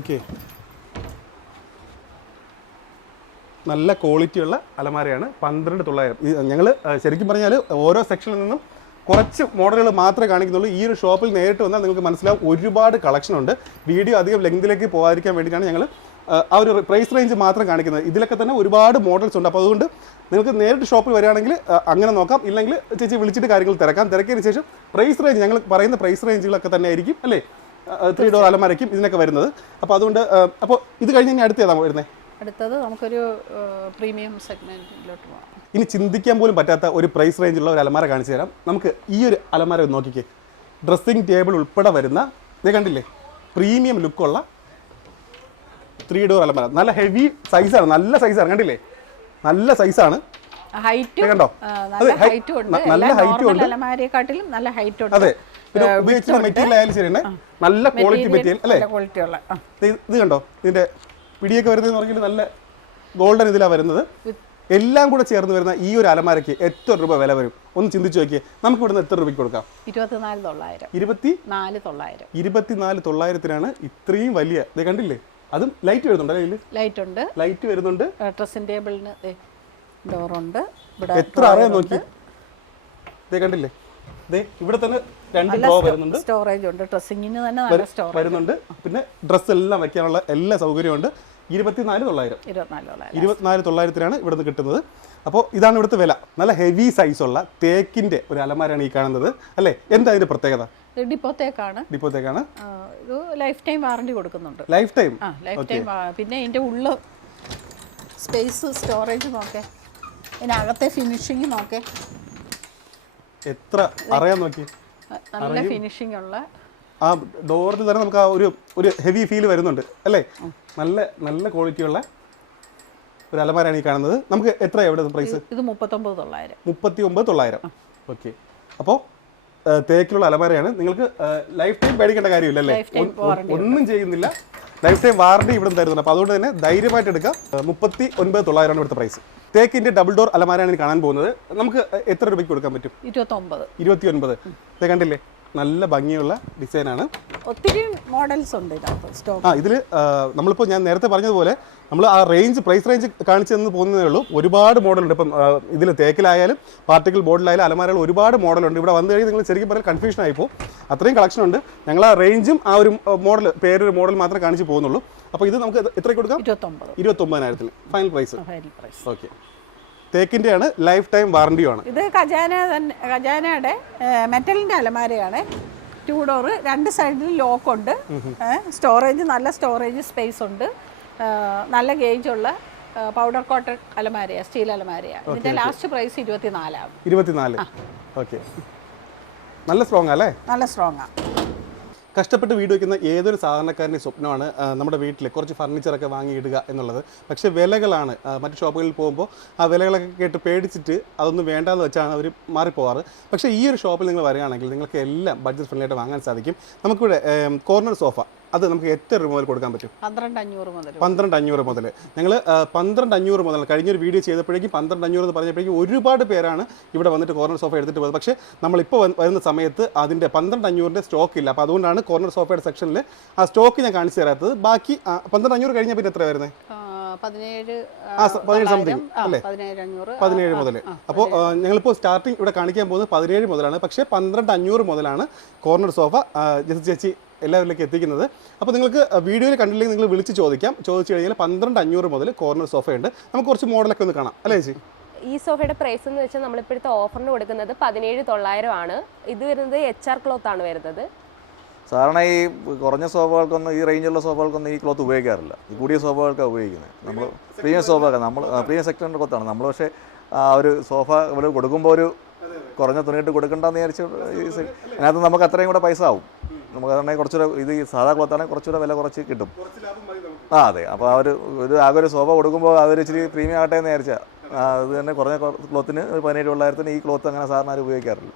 ഓക്കെ, നല്ല ക്വാളിറ്റിയുള്ള അലമാരയാണ്. 12,900. ഞങ്ങൾ ശരിക്കും പറഞ്ഞാൽ ഓരോ സെക്ഷനിൽ നിന്നും കുറച്ച് മോഡലുകൾ മാത്രമേ കാണിക്കുന്നുള്ളൂ. ഈ ഒരു ഷോപ്പിൽ നേരിട്ട് വന്നാൽ നിങ്ങൾക്ക് മനസ്സിലാവും ഒരുപാട് കളക്ഷൻ ഉണ്ട്. വീഡിയോ അധികം ലെങ്തിലേക്ക് പോകാതിരിക്കാൻ വേണ്ടിയിട്ടാണ് ഞങ്ങൾ ആ ഒരു പ്രൈസ് റേഞ്ച് മാത്രം കാണിക്കുന്നത്. ഇതിലൊക്കെ തന്നെ ഒരുപാട് മോഡൽസ് ഉണ്ട്. അപ്പോൾ അതുകൊണ്ട് നിങ്ങൾക്ക് നേരിട്ട് ഷോപ്പിൽ വരികയാണെങ്കിൽ അങ്ങനെ നോക്കാം, ഇല്ലെങ്കിൽ ചേച്ചി വിളിച്ചിട്ട് കാര്യങ്ങൾ തിരക്കിയതിന് ശേഷം പ്രൈസ് റേഞ്ച് ഞങ്ങൾ പറയുന്ന പ്രൈസ് റേഞ്ചുകളൊക്കെ തന്നെ ആയിരിക്കും അല്ലേ 3 ഡോർ അലമാരയ്ക്കും ഇതിനൊക്കെ വരുന്നത്. അപ്പോൾ അതുകൊണ്ട് അപ്പോൾ ഇത് കഴിഞ്ഞ് ഇനി അടുത്ത് ഏതാണ് വരുന്നത്? അടുത്തത് നമുക്കൊരു പ്രീമിയം സെഗ്മെന്റിലോട്ട് പോകാം. ഇനി ചിന്തിക്കാൻ പോലും പറ്റാത്ത ഒരു പ്രൈസ് റേഞ്ചുള്ള ഒരു അലമാര കാണിച്ചു തരാം. നമുക്ക് ഈ ഒരു അലമാര നോക്കിക്കേ, ഡ്രസ്സിംഗ് ടേബിൾ ഉൾപ്പെടെ വരുന്ന, ഇത് കണ്ടില്ലേ, പ്രീമിയം ലുക്കുള്ള 3 ഡോർ അലമാര. നല്ല ഹെവി സൈസാണ്, നല്ല സൈസാണ്, കണ്ടില്ലേ? നല്ല സൈസാണ്. കണ്ടോ? നല്ല ഹൈറ്റും ഉണ്ട്. അതെ, പിന്നെ ഉപയോഗിച്ച മെറ്റീരിയൽ ആയാലും ശരി തന്നെ നല്ല ക്വാളിറ്റി മെറ്റീരിയൽ അല്ലേ? ഇത് കണ്ടോ, ഇതിന്റെ പിടിയൊക്കെ വരുന്നതെന്ന് പറഞ്ഞാൽ നല്ല ഗോൾഡൻ ഇതിലാണ് വരുന്നത്. എല്ലാം കൂടെ ചേർന്ന് വരുന്ന ഈ ഒരു അലമാരയ്ക്ക് എത്ര രൂപ വില വരും ഒന്ന് ചിന്തിച്ച് നോക്കിയേ. നമുക്ക് ഇവിടുന്ന് എത്ര രൂപയ്ക്ക് കൊടുക്കാം? 24,900. 24,900 ഇത്രയും വലിയ ഇത് കണ്ടില്ലേ? അതും ലൈറ്റ് വരുന്നുണ്ട് അല്ലേ? ലൈറ്റ് ഉണ്ട്, ലൈറ്റ് വരുന്നുണ്ട്. ഡ്രസ്സിംഗ് ടേബിളിന് ഡോറുണ്ട്. എത്ര അറിയാൻ നോക്കി ഇതേ കണ്ടില്ലേ? ഇതേ ഇവിടെ തന്നെ 2 ഡ്രോ വരുന്നുണ്ട്. സ്റ്റോറേജ് ഉണ്ട്, ഡ്രസ്സിങ്ങിന് തന്നെ നല്ല സ്റ്റോറേജ് വരുന്നുണ്ട്. പിന്നെ ഡ്രസ്സ് എല്ലാം വെക്കാനുള്ള എല്ലാ സൗകര്യമുണ്ട്. 24,900. 24,900 ഇവിടുന്ന് കിട്ടുന്നത്. അപ്പോൾ ഇതാണ് ഇവിടുത്തെ വില. നല്ല ഹെവി സൈസുള്ള തേക്കിന്റെ ഒരു അലമാരയാണ് ഈ കാണുന്നത് അല്ലേ? എന്താ അതിന്റെ പ്രത്യേകത? ഡിപ്പോത്തേക്കാണ്. ഇത് ലൈഫ് ടൈം വാറണ്ടി കൊടുക്കുന്നുണ്ട്. Life time. പിന്നെ ഇതിന്റെ ഉള്ളു സ്പേസ് സ്റ്റോറേജ് നോക്കേ, ഇതിനകത്തെ ഫിനിഷിങ് നോക്കേ, എത്ര അറിയാൻ നോക്കി. നല്ല ഫിനിഷിംഗ് ഉള്ള ആ ഡോറിന് തന്നെ നമുക്ക് ആ ഒരു ഹെവി ഫീൽ വരുന്നുണ്ട് അല്ലേ? നല്ല ക്വാളിറ്റിയുള്ള ഒരു അലമാരയാണ് ഈ കാണുന്നത്. നമുക്ക് എത്ര എവിടെ പ്രൈസ്? ഇത് 39,900. 39,900. ഓക്കെ. അപ്പോൾ തേക്കിലുള്ള അലമാരയാണ്. നിങ്ങൾക്ക് ലൈഫ് ടൈം പേടിക്കേണ്ട കാര്യമില്ല അല്ലേ? ഒന്നും ചെയ്യുന്നില്ല. ലൈഫ് ടൈം വാറണ്ടി ഇവിടെ തരുന്നുണ്ട്. അപ്പോൾ അതുകൊണ്ട് തന്നെ ധൈര്യമായിട്ട് എടുക്കാം. 39,900 ഇവിടുത്തെ പ്രൈസ്. തേക്കിന്റെ ഡബിൾ ഡോർ അലമാരയാണ് കാണാൻ പോകുന്നത്. നമുക്ക് എത്ര രൂപയ്ക്ക് കൊടുക്കാൻ പറ്റും? 29. ഇത് കണ്ടില്ലേ? നല്ല ഭംഗിയുള്ള ഡിസൈനാണ്. ഒത്തിരി മോഡൽസ് ഉണ്ട് സ്റ്റോക്ക്. ഇതിൽ നമ്മളിപ്പോൾ ഞാൻ നേരത്തെ പറഞ്ഞതുപോലെ നമ്മൾ ആ പ്രൈസ് റേഞ്ച് കാണിച്ചു തന്നു പോകുന്നതേ ഉള്ളൂ. ഒരുപാട് മോഡലുണ്ട്. ഇപ്പം ഇതിൽ തേക്കിലായാലും പാർട്ടിക്കൽ ബോർഡിലായാലും അലമാരകൾ ഒരുപാട് മോഡലുണ്ട്. ഇവിടെ വന്നു കഴിഞ്ഞാൽ നിങ്ങൾ ശരിക്കും പറഞ്ഞാൽ കൺഫ്യൂഷൻ ആയിപ്പോൾ. അത്രയും കളക്ഷൻ ഉണ്ട്. ഞങ്ങൾ ആ റേഞ്ചും ആ ഒരു പേരൊരു മോഡൽ മാത്രമേ കാണിച്ച് പോകുന്നുള്ളൂ. അപ്പോൾ ഇത് നമുക്ക് എത്രയ്ക്ക് കൊടുക്കാം? 29,000 ഫൈനൽ പ്രൈസ്. ഓക്കെ. തേക്കിൻ്റെയാണ്, ലൈഫ് ടൈം വാറണ്ടിയുമാണ്. ഇത് ഖജാനയുടെ മെറ്റലിൻ്റെ അലമാരയാണ്. 2 ഡോറ്, 2 സൈഡിൽ ലോക്ക് ഉണ്ട്. സ്റ്റോറേജ്, നല്ല സ്റ്റോറേജ് സ്പേസ് ഉണ്ട്. നല്ല ഗേജ് ഉള്ള പൗഡർ കോട്ടൺ അലമാരയാണ്, സ്റ്റീൽ അലമാരയാണ്. ഇതിന്റെ ലാസ്റ്റ് പ്രൈസ് 24,000. ഓക്കെ. നല്ല സ്ട്രോങ് അല്ലേ? നല്ല സ്ട്രോങ് ആണ്. കഷ്ടപ്പെട്ട് വീട് വയ്ക്കുന്ന ഏതൊരു സാധാരണക്കാരൻ്റെ സ്വപ്നമാണ് നമ്മുടെ വീട്ടിൽ കുറച്ച് ഫർണിച്ചറൊക്കെ വാങ്ങിയിടുക എന്നുള്ളത്. പക്ഷേ വിലകളാണ്. മറ്റു ഷോപ്പുകളിൽ പോകുമ്പോൾ ആ വിലകളൊക്കെ കേട്ട് പേടിച്ചിട്ട് അതൊന്നും വേണ്ടാന്ന് വെച്ചാണ് അവർ മാറിപ്പോവാറ്. പക്ഷേ ഈ ഒരു ഷോപ്പിൽ നിങ്ങൾ വരികയാണെങ്കിൽ നിങ്ങൾക്ക് എല്ലാം ബഡ്ജറ്റ് ഫ്രണ്ട്ലി ആയിട്ട് വാങ്ങാൻ സാധിക്കും. നമുക്കിവിടെ കോർണർ സോഫ അത് നമുക്ക് എത്ര രൂപ മുതൽ കൊടുക്കാൻ പറ്റും? 12,500 മുതൽ. ഞങ്ങൾ 12,500 മുതൽ കഴിഞ്ഞൊരു വീഡിയോ ചെയ്തപ്പോഴേക്കും 12,500 എന്ന് പറഞ്ഞപ്പോഴേക്കും ഒരുപാട് പേരാണ് ഇവിടെ വന്നിട്ട് കോർണർ സോഫ എടുത്തിട്ട് പോയത്. പക്ഷേ നമ്മളിപ്പോൾ വരുന്ന സമയത്ത് അതിൻ്റെ 12,500 സ്റ്റോക്ക് ഇല്ല. അപ്പോൾ അതുകൊണ്ടാണ് കോർണർ സോഫയുടെ സെക്ഷനിൽ ആ സ്റ്റോക്ക് ഞാൻ കാണിച്ചു തരാത്തത്. ബാക്കി 12,500 കഴിഞ്ഞാൽ പിന്നെ എത്ര വരുന്നത്? 17 സംതിങ് അല്ലേ? 17 മുതൽ. അപ്പോൾ ഞങ്ങളിപ്പോൾ സ്റ്റാർട്ടിങ് ഇവിടെ കാണിക്കാൻ പോകുന്നത് 17 മുതലാണ്. പക്ഷേ 12,500 മുതലാണ് കോർണർ സോഫ ജസ്റ്റ് ചേച്ചി എല്ലാവരിലേക്ക് എത്തിക്കുന്നത്. അപ്പോൾ നിങ്ങൾക്ക് വീഡിയോയിൽ കണ്ടില്ലെങ്കിൽ നിങ്ങൾ വിളിച്ച് ചോദിച്ചു കഴിഞ്ഞാൽ 12,500 മുതൽ കോർണർ സോഫയുണ്ട്. നമുക്ക് കുറച്ച് മോഡലൊക്കെ ഒന്ന് കാണാം അല്ലേ ചേച്ചി? ഈ സോഫയുടെ പ്രൈസ് എന്ന് വെച്ചാൽ നമ്മളിപ്പോഴത്തെ ഓഫറിന് കൊടുക്കുന്നത് 17,900 ആണ്. ഇത് വരുന്നത് HR ക്ലോത്ത് ആണ് വരുന്നത്. സാധാരണ ഈ കുറഞ്ഞ സോഫകൾക്കൊന്നും, ഈ റേഞ്ചുള്ള സോഫകൾക്കൊന്നും ഈ ക്ലോത്ത് ഉപയോഗിക്കാറില്ല. ഈ കൂടിയ സോഫകൾക്കാണ് ഉപയോഗിക്കുന്നത്. നമ്മൾ പ്രീമിയം സോഫയൊക്കെ പ്രീമിയം സെക്ടറിൻ്റെ ക്ലോത്താണ് നമ്മൾ. പക്ഷേ ആ ഒരു സോഫ ഇവിടെ കൊടുക്കുമ്പോൾ ഒരു കുറഞ്ഞ തുണിയിട്ട് കൊടുക്കണ്ടെന്ന് വിചാരിച്ച് അതിനകത്ത് നമുക്ക് അത്രയും കൂടെ പൈസ ആവും. നമുക്ക് അതുകൊണ്ടെങ്കിൽ കുറച്ചുകൂടെ ഇത് ഈ സാധാ ക്ലോത്താണെങ്കിൽ കുറച്ചുകൂടെ വില കുറച്ച് കിട്ടും. അതെ. അപ്പോൾ ആകെ ഒരു സോഫ കൊടുക്കുമ്പോൾ അതൊരു ഇച്ചിരി പ്രീമിയം ആകട്ടെ എന്ന് വിചാരിച്ചാൽ അത് തന്നെ കുറഞ്ഞ ക്ലോത്തിന് 17,900 ഈ ക്ലോത്ത് അങ്ങനെ സാധാരണ ആരും ഉപയോഗിക്കാറില്ല.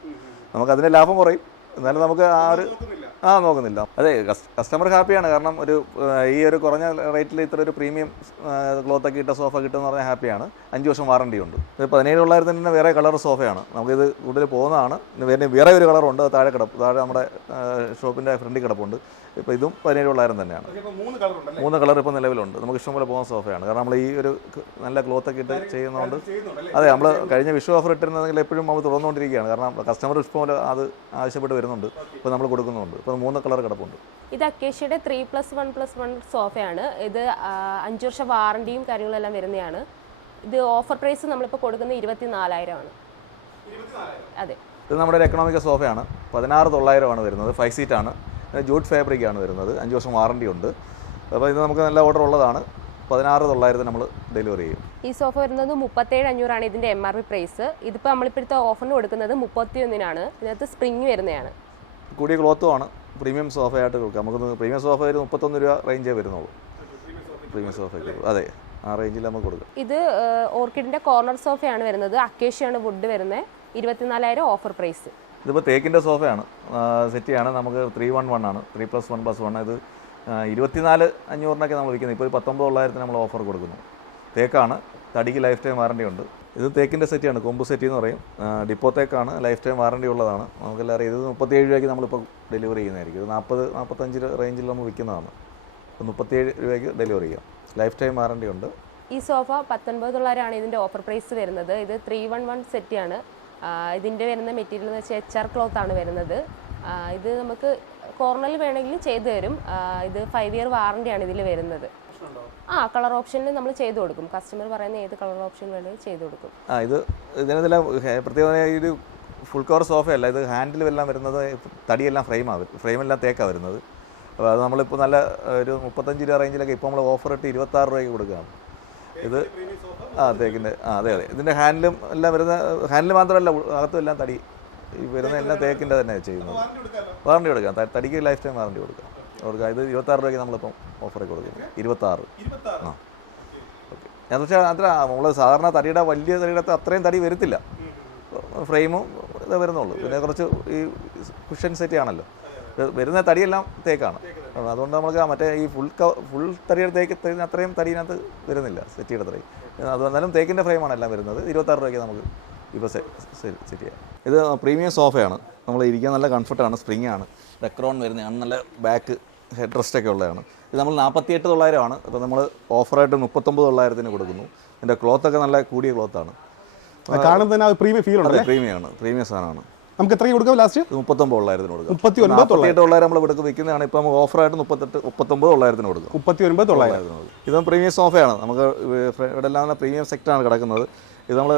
നമുക്കതിൻ്റെ ലാഭം കുറയും. എന്നാലും നമുക്ക് നോക്കുന്നില്ല. അതെ, കസ്റ്റമർ ഹാപ്പിയാണ്. കാരണം ഈ ഒരു കുറഞ്ഞ റേറ്റിൽ ഇത്ര ഒരു പ്രീമിയം ക്ലോത്തൊക്കെ ഇട്ട സോഫ കിട്ടുമെന്ന് പറഞ്ഞാൽ ഹാപ്പിയാണ്. 5 വർഷം വാറണ്ടി ഉണ്ട്. ഇത് 17,900 തന്നെ വേറെ കളർ സോഫയാണ്. നമുക്കിത് കൂടുതൽ പോകുന്നതാണ്. വേറെ ഒരു കളറുണ്ട്, താഴെ നമ്മുടെ ഷോപ്പിൻ്റെ ഫ്രണ്ടിൽ കിടപ്പുണ്ട്. ഇപ്പോൾ ഇതും 17,900 തന്നെയാണ്. 3 കളർ ഇപ്പോൾ നിലവിലുണ്ട്. നമുക്ക് ഇഷ്ടംപോലെ പോകുന്ന സോഫയാണ്. കാരണം നമ്മൾ ഈ ഒരു നല്ല ക്ലോത്തൊക്കെ ഇട്ട് ചെയ്യുന്നതുകൊണ്ട്. അതെ, നമ്മൾ കഴിഞ്ഞ വിഷു ഓഫർ ഇട്ടിരുന്നെങ്കിൽ എപ്പോഴും നമ്മൾ തുറന്നുകൊണ്ടിരിക്കുകയാണ്. കാരണം കസ്റ്റമർ ഇഷ്ടംപോലെ അത് ആവശ്യപ്പെട്ട് വരുന്നുണ്ട്. ഇപ്പോൾ നമ്മൾ കൊടുക്കുന്നുണ്ട്. ഇപ്പോൾ 3 കളർ കിടപ്പുണ്ട്. ഇത് അക്കേഷ്യയുടെ 3+1+1 സോഫയാണ്. ഇത് 5 വർഷം വാറണ്ടിയും കാര്യങ്ങളെല്ലാം വരുന്നതാണ്. ഇത് ഓഫർ പ്രൈസ് നമ്മളിപ്പോൾ കൊടുക്കുന്നത് 24,000 ആണ്. അതെ. ഇത് നമ്മുടെ ഒരു എക്കണോമിക്കൽ സോഫയാണ്. 16,900 ആണ് വരുന്നത്. 5 സീറ്റാണ്. ജൂട്ട് ഫാബ്രിക്കാണ് വരുന്നത്. 5 വർഷം വാറണ്ടി ഉണ്ട്. അപ്പോൾ ഇത് നമുക്ക് നല്ല ഓർഡർ ഉള്ളതാണ്. 16,900 നമ്മൾ ഡെലിവറി ചെയ്യും. ഈ സോഫ വരുന്നത് 37,500 ആണ് ഇതിൻ്റെ MRP പ്രൈസ്. ഇതിപ്പോൾ നമ്മളിപ്പോഴത്തെ ഓഫറിന് കൊടുക്കുന്നത് 31,000 ഇതിനകത്ത് സ്പ്രിങ് വരുന്നതാണ്. കൂടിയ ക്ലോത്തുമാണ്. പ്രീമിയം സോഫയായിട്ട് കൊടുക്കാം. നമുക്ക് പ്രീമിയം സോഫ ഒരു 31 രൂപ റേഞ്ചേ വരുന്നുള്ളൂ. പ്രീമിയം സോഫയ്ക്ക് അതെ, ആ റേഞ്ചിൽ നമുക്ക് കൊടുക്കാം. ഇത് ഓർക്കിഡിൻ്റെ കോർണർ സോഫയാണ് വരുന്നത്. അക്കേഷ്യയാണ് വുഡ് വരുന്നത്. 24,000 ഓഫർ പ്രൈസ്. ഇതിപ്പോൾ തേക്കിൻ്റെ സോഫയാണ്, സെറ്റിയാണ്. നമുക്ക് 311 ആണ്. 3+1+1. ഇത് 24,500 നമ്മൾ വിൽക്കുന്നത്. ഇപ്പോൾ 19,900 നമ്മൾ ഓഫർ കൊടുക്കുന്നു. തേക്കാണ്. തടിക്ക് ലൈഫ് ടൈം വാറണ്ടി ഉണ്ട്. ഇത് തേക്കിൻ്റെ സെറ്റിയാണ്, കൊമ്പ് സെറ്റി എന്ന് പറയും. ഡിപ്പോ തേക്കാണ്, ലൈഫ് ടൈം വാറണ്ടി ഉള്ളതാണ്. നമുക്കെല്ലാം അറിയാം. ഇത് 37 രൂപയ്ക്ക് നമ്മളിപ്പോൾ ഡെലിവറി ചെയ്യുന്നതായിരിക്കും. ഇത് 40-45 റേഞ്ചിൽ നമ്മൾ വിൽക്കുന്നതാണ്. 37 രൂപയ്ക്ക് ഡെലിവറി ചെയ്യാം. ലൈഫ് ടൈം വാറണ്ടി ഉണ്ട്. ഈ സോഫ 19,900 ഇതിൻ്റെ ഓഫർ പ്രൈസ് വരുന്നത്. ഇത് 311 സെറ്റിയാണ്. ഇതിൻ്റെ വരുന്ന മെറ്റീരിയൽ എന്ന് വെച്ചാൽ HR ക്ലോത്ത് ആണ് വരുന്നത്. ഇത് നമുക്ക് കോർണറിൽ വേണമെങ്കിൽ ചെയ്തു തരും. ഇത് 5 ഇയർ വാറണ്ടിയാണ് ഇതിൽ വരുന്നത്. കളർ ഓപ്ഷനിൽ നമ്മൾ ചെയ്തു കൊടുക്കും. കസ്റ്റമർ പറയുന്ന ഏത് കളർ ഓപ്ഷൻ വേണമെങ്കിൽ ചെയ്തു കൊടുക്കും. ഇത് ഇതിനെല്ലാം പ്രത്യേകത ഒരു ഫുൾ കവർ സോഫയല്ല. ഇത് ഹാൻഡിലും എല്ലാം വരുന്നത് തടിയെല്ലാം ഫ്രെയിമെല്ലാം തേക്കാണ് വരുന്നത്. അപ്പോൾ അത് നമ്മളിപ്പോൾ നല്ല ഒരു 35 രൂപ റേഞ്ചിലൊക്കെ ഇപ്പോൾ നമ്മൾ ഓഫർ ഇട്ട് 26 രൂപയ്ക്ക് കൊടുക്കുകയാണ്. ഇത് തേക്കിൻ്റെ അതെ. ഇതിൻ്റെ ഹാൻഡിലും എല്ലാം വരുന്ന, ഹാൻഡിൽ മാത്രമല്ല അകത്തും എല്ലാം തടി ഈ വരുന്ന എല്ലാം തേക്കിൻ്റെ തന്നെ ചെയ്യുന്നത്. വാറണ്ടി കൊടുക്കാം, തടിക്ക് ലൈഫ് ടൈം വാറണ്ടി കൊടുക്കാം. ഇത് 26 രൂപയ്ക്ക് നമ്മളിപ്പം ഓഫറൊക്കെ കൊടുക്കുന്നത്. 26. ഓക്കെ. എന്ന് വെച്ചാൽ അത്ര നമ്മൾ സാധാരണ തടിയുടെ വലിയ തടിയുടെ അത്രയും തടി വരത്തില്ല. ഫ്രെയിമും ഇതേ വരുന്നുള്ളൂ. പിന്നെ കുറച്ച് ഈ കുഷൻ സെറ്റ് ആണല്ലോ. വരുന്ന തടിയെല്ലാം തേക്കാണ്. അതുകൊണ്ട് നമുക്ക് മറ്റേ ഈ ഫുൾ തടിയുടെ തേക്ക് അത്രയും തടിയിനകത്ത് വരുന്നില്ല സെറ്റിയുടെ അത്രയും. അത് എന്നാലും തേക്കിൻ്റെ ഫ്രെയിമാണ് എല്ലാം വരുന്നത്. 26 രൂപയ്ക്ക് നമുക്ക് ഇപ്പോൾ സെറ്റ് ചെയ്യാം. ഇത് പ്രീമിയം സോഫയാണ്. നമ്മൾ ഇരിക്കാൻ നല്ല കംഫർട്ടാണ്. സ്പ്രിംഗ് ആണ്, റെക്രോൺ വരുന്നതാണ്. നല്ല ബാക്ക് ഹെഡ് റെസ്റ്റൊക്കെ ഉള്ളതാണ്. ഇത് നമ്മൾ 48,900 ഇപ്പോൾ നമ്മൾ ഓഫറായിട്ട് 39,900 കൊടുക്കുന്നു. ഇതിൻ്റെ ക്ലോത്തൊക്കെ നല്ല കൂടിയ ക്ലോത്താണ്. കാണുമ്പോൾ തന്നെ പ്രീമിയം ഫീൽ ഉണ്ട്. പ്രീമിയമാണ്, പ്രീമിയം സാധനമാണ്. നമുക്ക് എത്രയ്ക്ക് കൊടുക്കാം ലാസ്റ്റ്? 39,900 കൊടുക്കാം. 39,900 നമ്മൾ ഇവിടെ വിൽക്കുന്നതാണ്. ഇപ്പോൾ നമുക്ക് ഓഫറായിട്ട് 39,900 കൊടുക്കും. 39,900. ഇതും പ്രീമിയം സോഫയാണ്. നമുക്ക് ഇവിടെ എല്ലാം പ്രീമിയം സെക്ടറാണ് കിടക്കുന്നത്. ഇത് നമ്മൾ